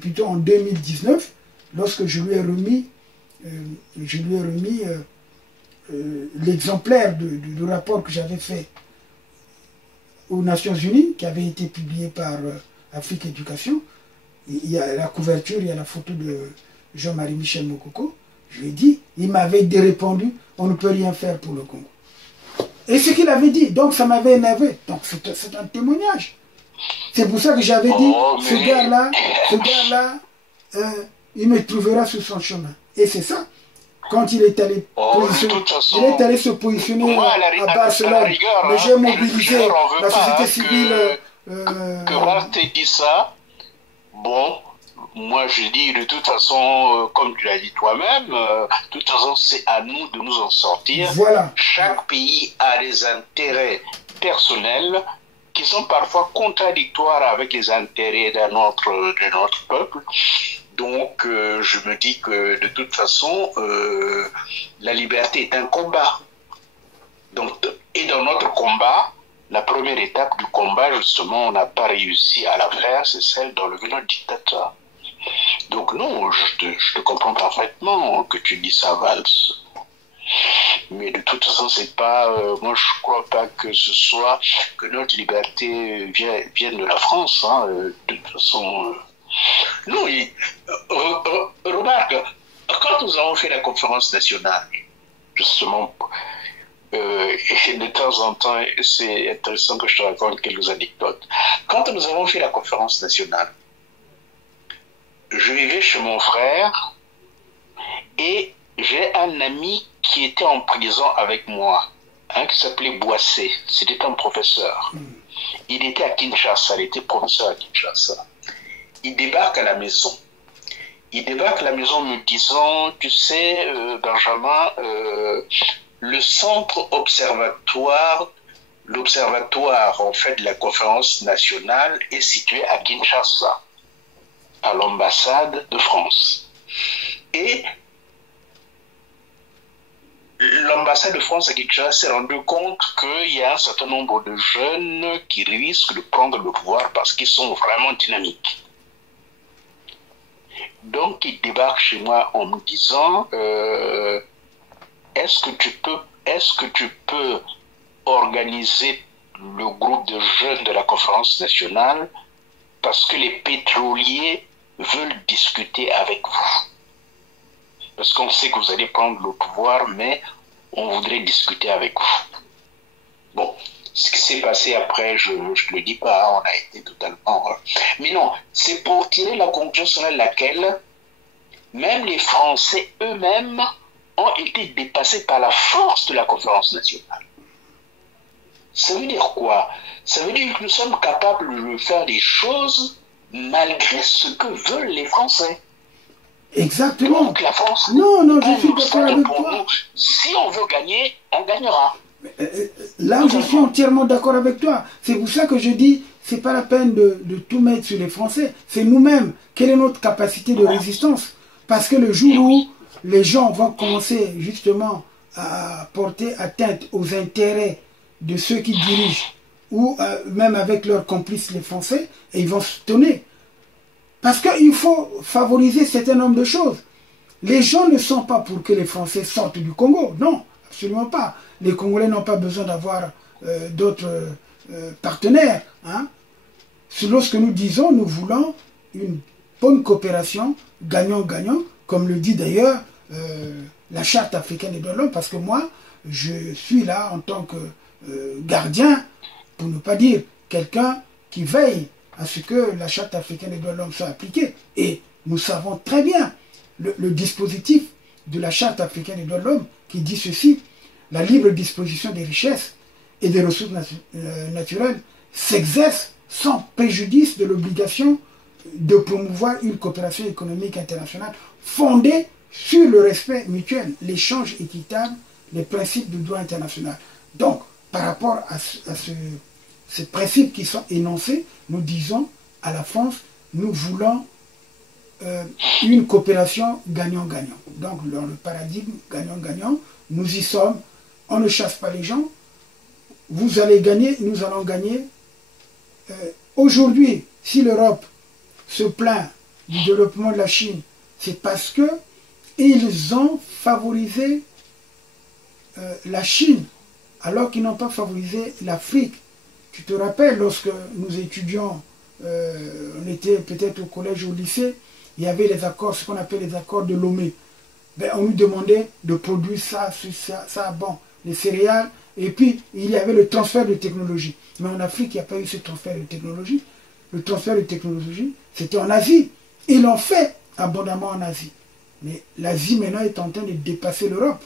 plutôt en 2019, lorsque je lui ai remis l'exemplaire du rapport que j'avais fait aux Nations Unies, qui avait été publié par Afrique Éducation. Il y a la couverture, il y a la photo de Jean-Marie Michel Mokoko. Je lui ai dit, il m'avait répondu, on ne peut rien faire pour le Congo. Et ce qu'il avait dit, donc ça m'avait énervé. Donc c'est un témoignage. C'est pour ça que j'avais dit, ce gars-là, il me trouvera sur son chemin. Et c'est ça. Quand il est allé, se positionner à Barcelone, mais j'ai mobilisé la société civile. Que Valls t'ait dit ça, bon, moi je dis de toute façon, comme tu l'as dit toi-même, de toute façon c'est à nous de nous en sortir. Voilà. Chaque pays a des intérêts personnels qui sont parfois contradictoires avec les intérêts de notre peuple. Donc, je me dis que de toute façon, la liberté est un combat. Donc, et dans notre combat, la première étape du combat, justement, on n'a pas réussi à la faire, c'est celle d'enlever notre dictateur. Donc non, je te comprends parfaitement que tu dis ça, Valls. Mais de toute façon, c'est pas, moi je crois pas que ce soit que notre liberté vienne de la France. Hein, de toute façon. Non, remarque, quand nous avons fait la conférence nationale, justement, et de temps en temps, c'est intéressant que je te raconte quelques anecdotes. Quand nous avons fait la conférence nationale, je vivais chez mon frère et j'ai un ami qui était en prison avec moi, qui s'appelait Boissé. C'était un professeur. Il était à Kinshasa, il était professeur à Kinshasa. Il débarque à la maison. Il débarque à la maison me disant, tu sais, Benjamin, le centre observatoire, l'observatoire en fait de la conférence nationale est situé à Kinshasa, à l'ambassade de France. Et l'ambassade de France à Kinshasa s'est rendu compte qu'il y a un certain nombre de jeunes qui risquent de prendre le pouvoir parce qu'ils sont vraiment dynamiques. Donc, il débarque chez moi en me disant est-ce que tu peux organiser le groupe de jeunes de la conférence nationale parce que les pétroliers veulent discuter avec vous. Parce qu'on sait que vous allez prendre le pouvoir, mais on voudrait discuter avec vous. Bon, ce qui s'est passé après, je ne le dis pas, on a été totalement... Mais non, c'est pour tirer la conclusion selon laquelle même les Français eux-mêmes ont été dépassés par la force de la conférence nationale. Ça veut dire quoi? Ça veut dire que nous sommes capables de faire des choses malgré ce que veulent les Français. Exactement. Donc la France, non, je suis d'accord avec toi. Nous, si on veut gagner, on gagnera. Là, je suis entièrement d'accord avec toi. C'est pour ça que je dis, c'est pas la peine de tout mettre sur les Français. C'est nous-mêmes. Quelle est notre capacité de résistance? Parce que le jour où les gens vont commencer justement à porter atteinte aux intérêts de ceux qui dirigent, ou même avec leurs complices les Français, et ils vont se tonner. Parce qu'il faut favoriser un certain nombre de choses. Les gens ne sont pas pour que les Français sortent du Congo. Non, absolument pas. Les Congolais n'ont pas besoin d'avoir d'autres partenaires. Hein. Lorsque nous disons, nous voulons une bonne coopération, gagnant-gagnant, comme le dit d'ailleurs la Charte africaine des droits de l'homme, parce que moi, je suis là en tant que gardien, pour ne pas dire quelqu'un qui veille à ce que la Charte africaine des droits de l'homme soit appliquée. Et nous savons très bien le dispositif de la Charte africaine des droits de l'homme qui dit ceci: la libre disposition des richesses et des ressources naturelles s'exerce sans préjudice de l'obligation de promouvoir une coopération économique internationale fondée sur le respect mutuel, l'échange équitable, les principes du droit international. Donc, par rapport à ces principes qui sont énoncés, nous disons à la France, nous voulons une coopération gagnant-gagnant. Donc, dans le paradigme gagnant-gagnant, nous y sommes. On ne chasse pas les gens. Vous allez gagner, nous allons gagner. Aujourd'hui, si l'Europe se plaint du développement de la Chine, c'est parce que ils ont favorisé la Chine, alors qu'ils n'ont pas favorisé l'Afrique. Tu te rappelles, lorsque nous étudions, on était peut-être au collège ou au lycée, il y avait les accords, ce qu'on appelle les accords de Lomé. Ben, on nous demandait de produire ça, bon, les céréales, et puis il y avait le transfert de technologie. Mais en Afrique, il n'y a pas eu ce transfert de technologie. Le transfert de technologie, c'était en Asie. Ils l'ont fait abondamment en Asie. Mais l'Asie maintenant est en train de dépasser l'Europe.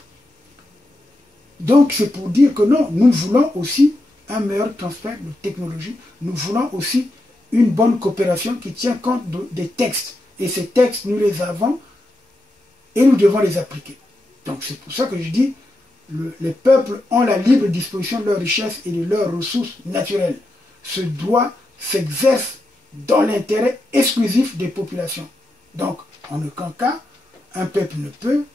Donc c'est pour dire que non, nous voulons aussi un meilleur transfert de technologie. Nous voulons aussi une bonne coopération qui tient compte des textes. Et ces textes, nous les avons et nous devons les appliquer. Donc c'est pour ça que je dis, les peuples ont la libre disposition de leurs richesses et de leurs ressources naturelles. Ce droit s'exerce dans l'intérêt exclusif des populations. Donc, en aucun cas, un peuple ne peut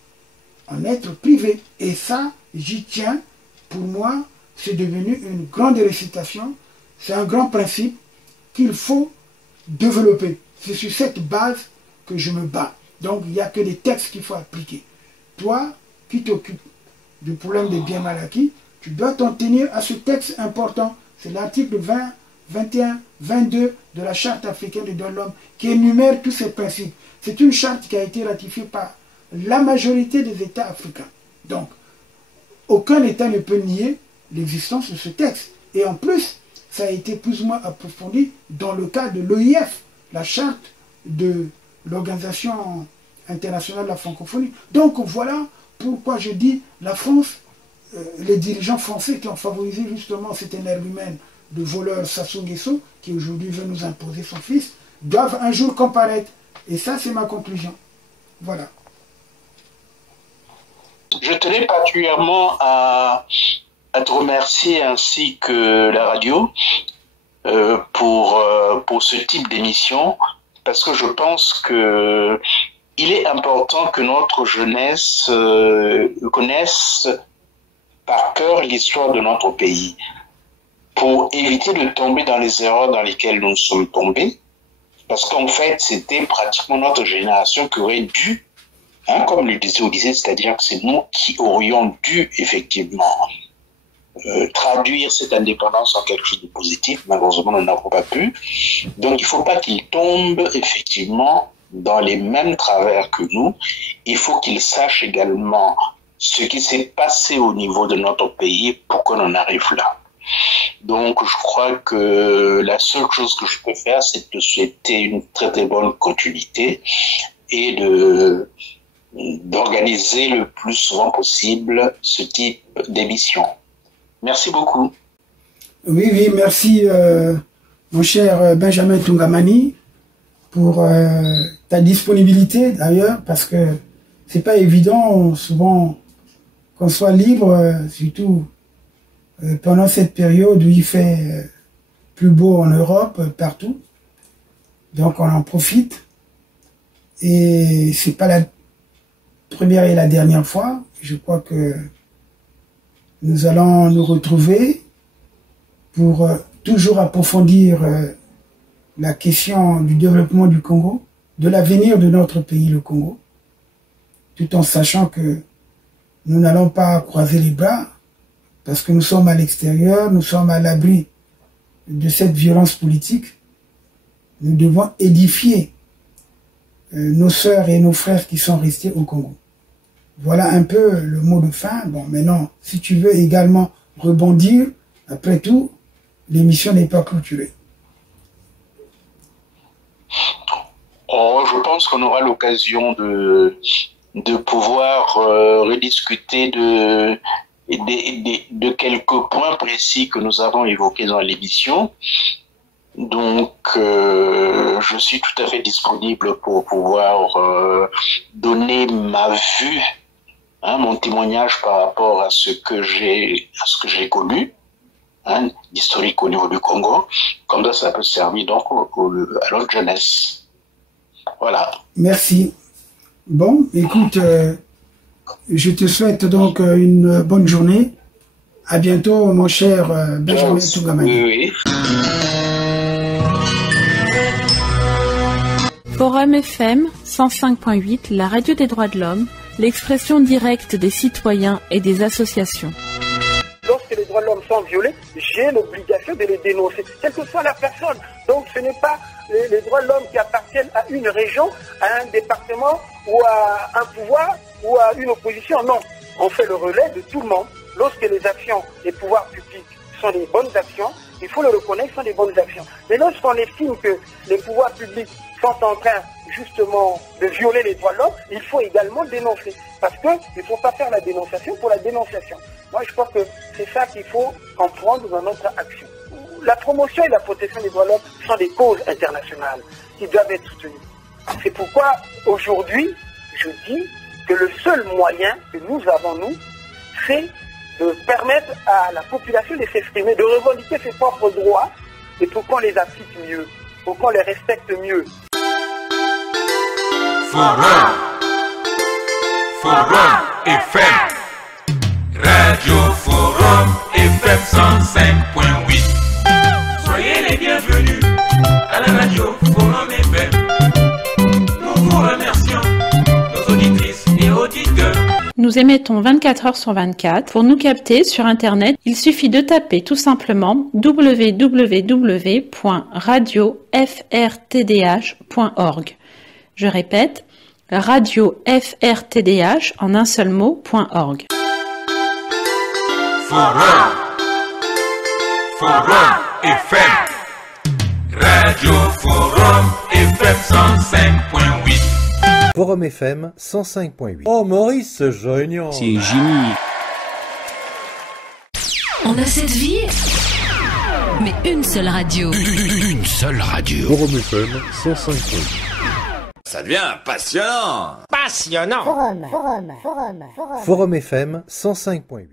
en être privé. Et ça, j'y tiens. Pour moi, c'est devenu une grande récitation. C'est un grand principe qu'il faut développer. C'est sur cette base que je me bats. Donc, il n'y a que des textes qu'il faut appliquer. Toi, qui t'occupes du problème des biens mal acquis, tu dois t'en tenir à ce texte important. C'est l'article 20, 21, 22 de la Charte africaine des droits de l'homme qui énumère tous ces principes. C'est une charte qui a été ratifiée par la majorité des États africains. Donc, aucun État ne peut nier l'existence de ce texte. Et en plus, ça a été plus ou moins approfondi dans le cadre de l'OIF, la charte de l'Organisation internationale de la francophonie. Donc voilà pourquoi je dis la France, les dirigeants français qui ont favorisé justement cet énergumène de voleur Sassou Nguesso, qui aujourd'hui veut nous imposer son fils, doivent un jour comparaître. Et ça, c'est ma conclusion. Voilà. Je tenais particulièrement à te remercier ainsi que la radio pour ce type d'émission, parce que je pense que il est important que notre jeunesse connaisse par cœur l'histoire de notre pays, pour éviter de tomber dans les erreurs dans lesquelles nous sommes tombés, parce qu'en fait, c'était pratiquement notre génération qui aurait dû, comme le disait Odyssée, c'est-à-dire que c'est nous qui aurions dû effectivement traduire cette indépendance en quelque chose de positif. Malheureusement, nous n'avons pas pu. Donc, il ne faut pas qu'ils tombent effectivement dans les mêmes travers que nous. Il faut qu'ils sachent également ce qui s'est passé au niveau de notre pays pour qu'on en arrive là. Donc, je crois que la seule chose que je peux faire, c'est de souhaiter une très très bonne continuité et d'organiser le plus souvent possible ce type d'émission. Merci beaucoup. Oui, merci mon cher Benjamin Tungamani pour ta disponibilité d'ailleurs, parce que c'est pas évident souvent qu'on soit libre, surtout pendant cette période où il fait plus beau en Europe, partout. Donc on en profite. Et c'est pas la première et la dernière fois. Je crois que nous allons nous retrouver pour toujours approfondir la question du développement du Congo, de l'avenir de notre pays, le Congo, tout en sachant que nous n'allons pas croiser les bras, parce que nous sommes à l'extérieur, nous sommes à l'abri de cette violence politique. Nous devons édifier nos sœurs et nos frères qui sont restés au Congo. Voilà un peu le mot de fin. Bon, maintenant, si tu veux également rebondir, après tout, l'émission n'est pas clôturée. Oh, je pense qu'on aura l'occasion de pouvoir rediscuter de quelques points précis que nous avons évoqués dans l'émission. Donc, je suis tout à fait disponible pour pouvoir donner ma vue, mon témoignage par rapport à ce que j'ai connu, d'historique au niveau du Congo. Comme ça peut servir donc à notre jeunesse. Voilà. Merci. Bon, écoute, je te souhaite donc une bonne journée. À bientôt, mon cher Benjamin Tungamani. Oui. Forum FM 105.8, la radio des droits de l'homme, l'expression directe des citoyens et des associations. Lorsque les droits de l'homme sont violés, j'ai l'obligation de les dénoncer, quelle que soit la personne. Donc ce n'est pas les droits de l'homme qui appartiennent à une région, à un département ou à un pouvoir ou à une opposition. Non, on fait le relais de tout le monde. Lorsque les actions des pouvoirs publics sont des bonnes actions, il faut le reconnaître, sont des bonnes actions. Mais lorsqu'on estime que les pouvoirs publics sont en train justement de violer les droits de l'homme, il faut également dénoncer. Parce qu'il ne faut pas faire la dénonciation pour la dénonciation. Moi, je crois que c'est ça qu'il faut comprendre dans notre action. La promotion et la protection des droits de l'homme sont des causes internationales qui doivent être soutenues. C'est pourquoi, aujourd'hui, je dis que le seul moyen que nous avons, nous, c'est de permettre à la population de s'exprimer, de revendiquer ses propres droits, et pour qu'on les applique mieux, pour qu'on les respecte mieux. Forum FM, Radio Forum FM 105.8. Soyez les bienvenus à la Radio Forum FM. Nous vous remercions, nos auditrices et auditeurs. Nous émettons 24 heures sur 24. Pour nous capter sur Internet, il suffit de taper tout simplement www.radiofrtdh.org. Je répète, radiofrtdh en un seul mot.org. Forum FM. Radio Forum FM 105.8. Forum FM 105.8. Oh Maurice, c'est génial. C'est génial. On a cette vie, mais une seule radio. Une seule radio. Forum FM 105.8. Ça devient passionnant. Passionnant. Forum FM 105.8.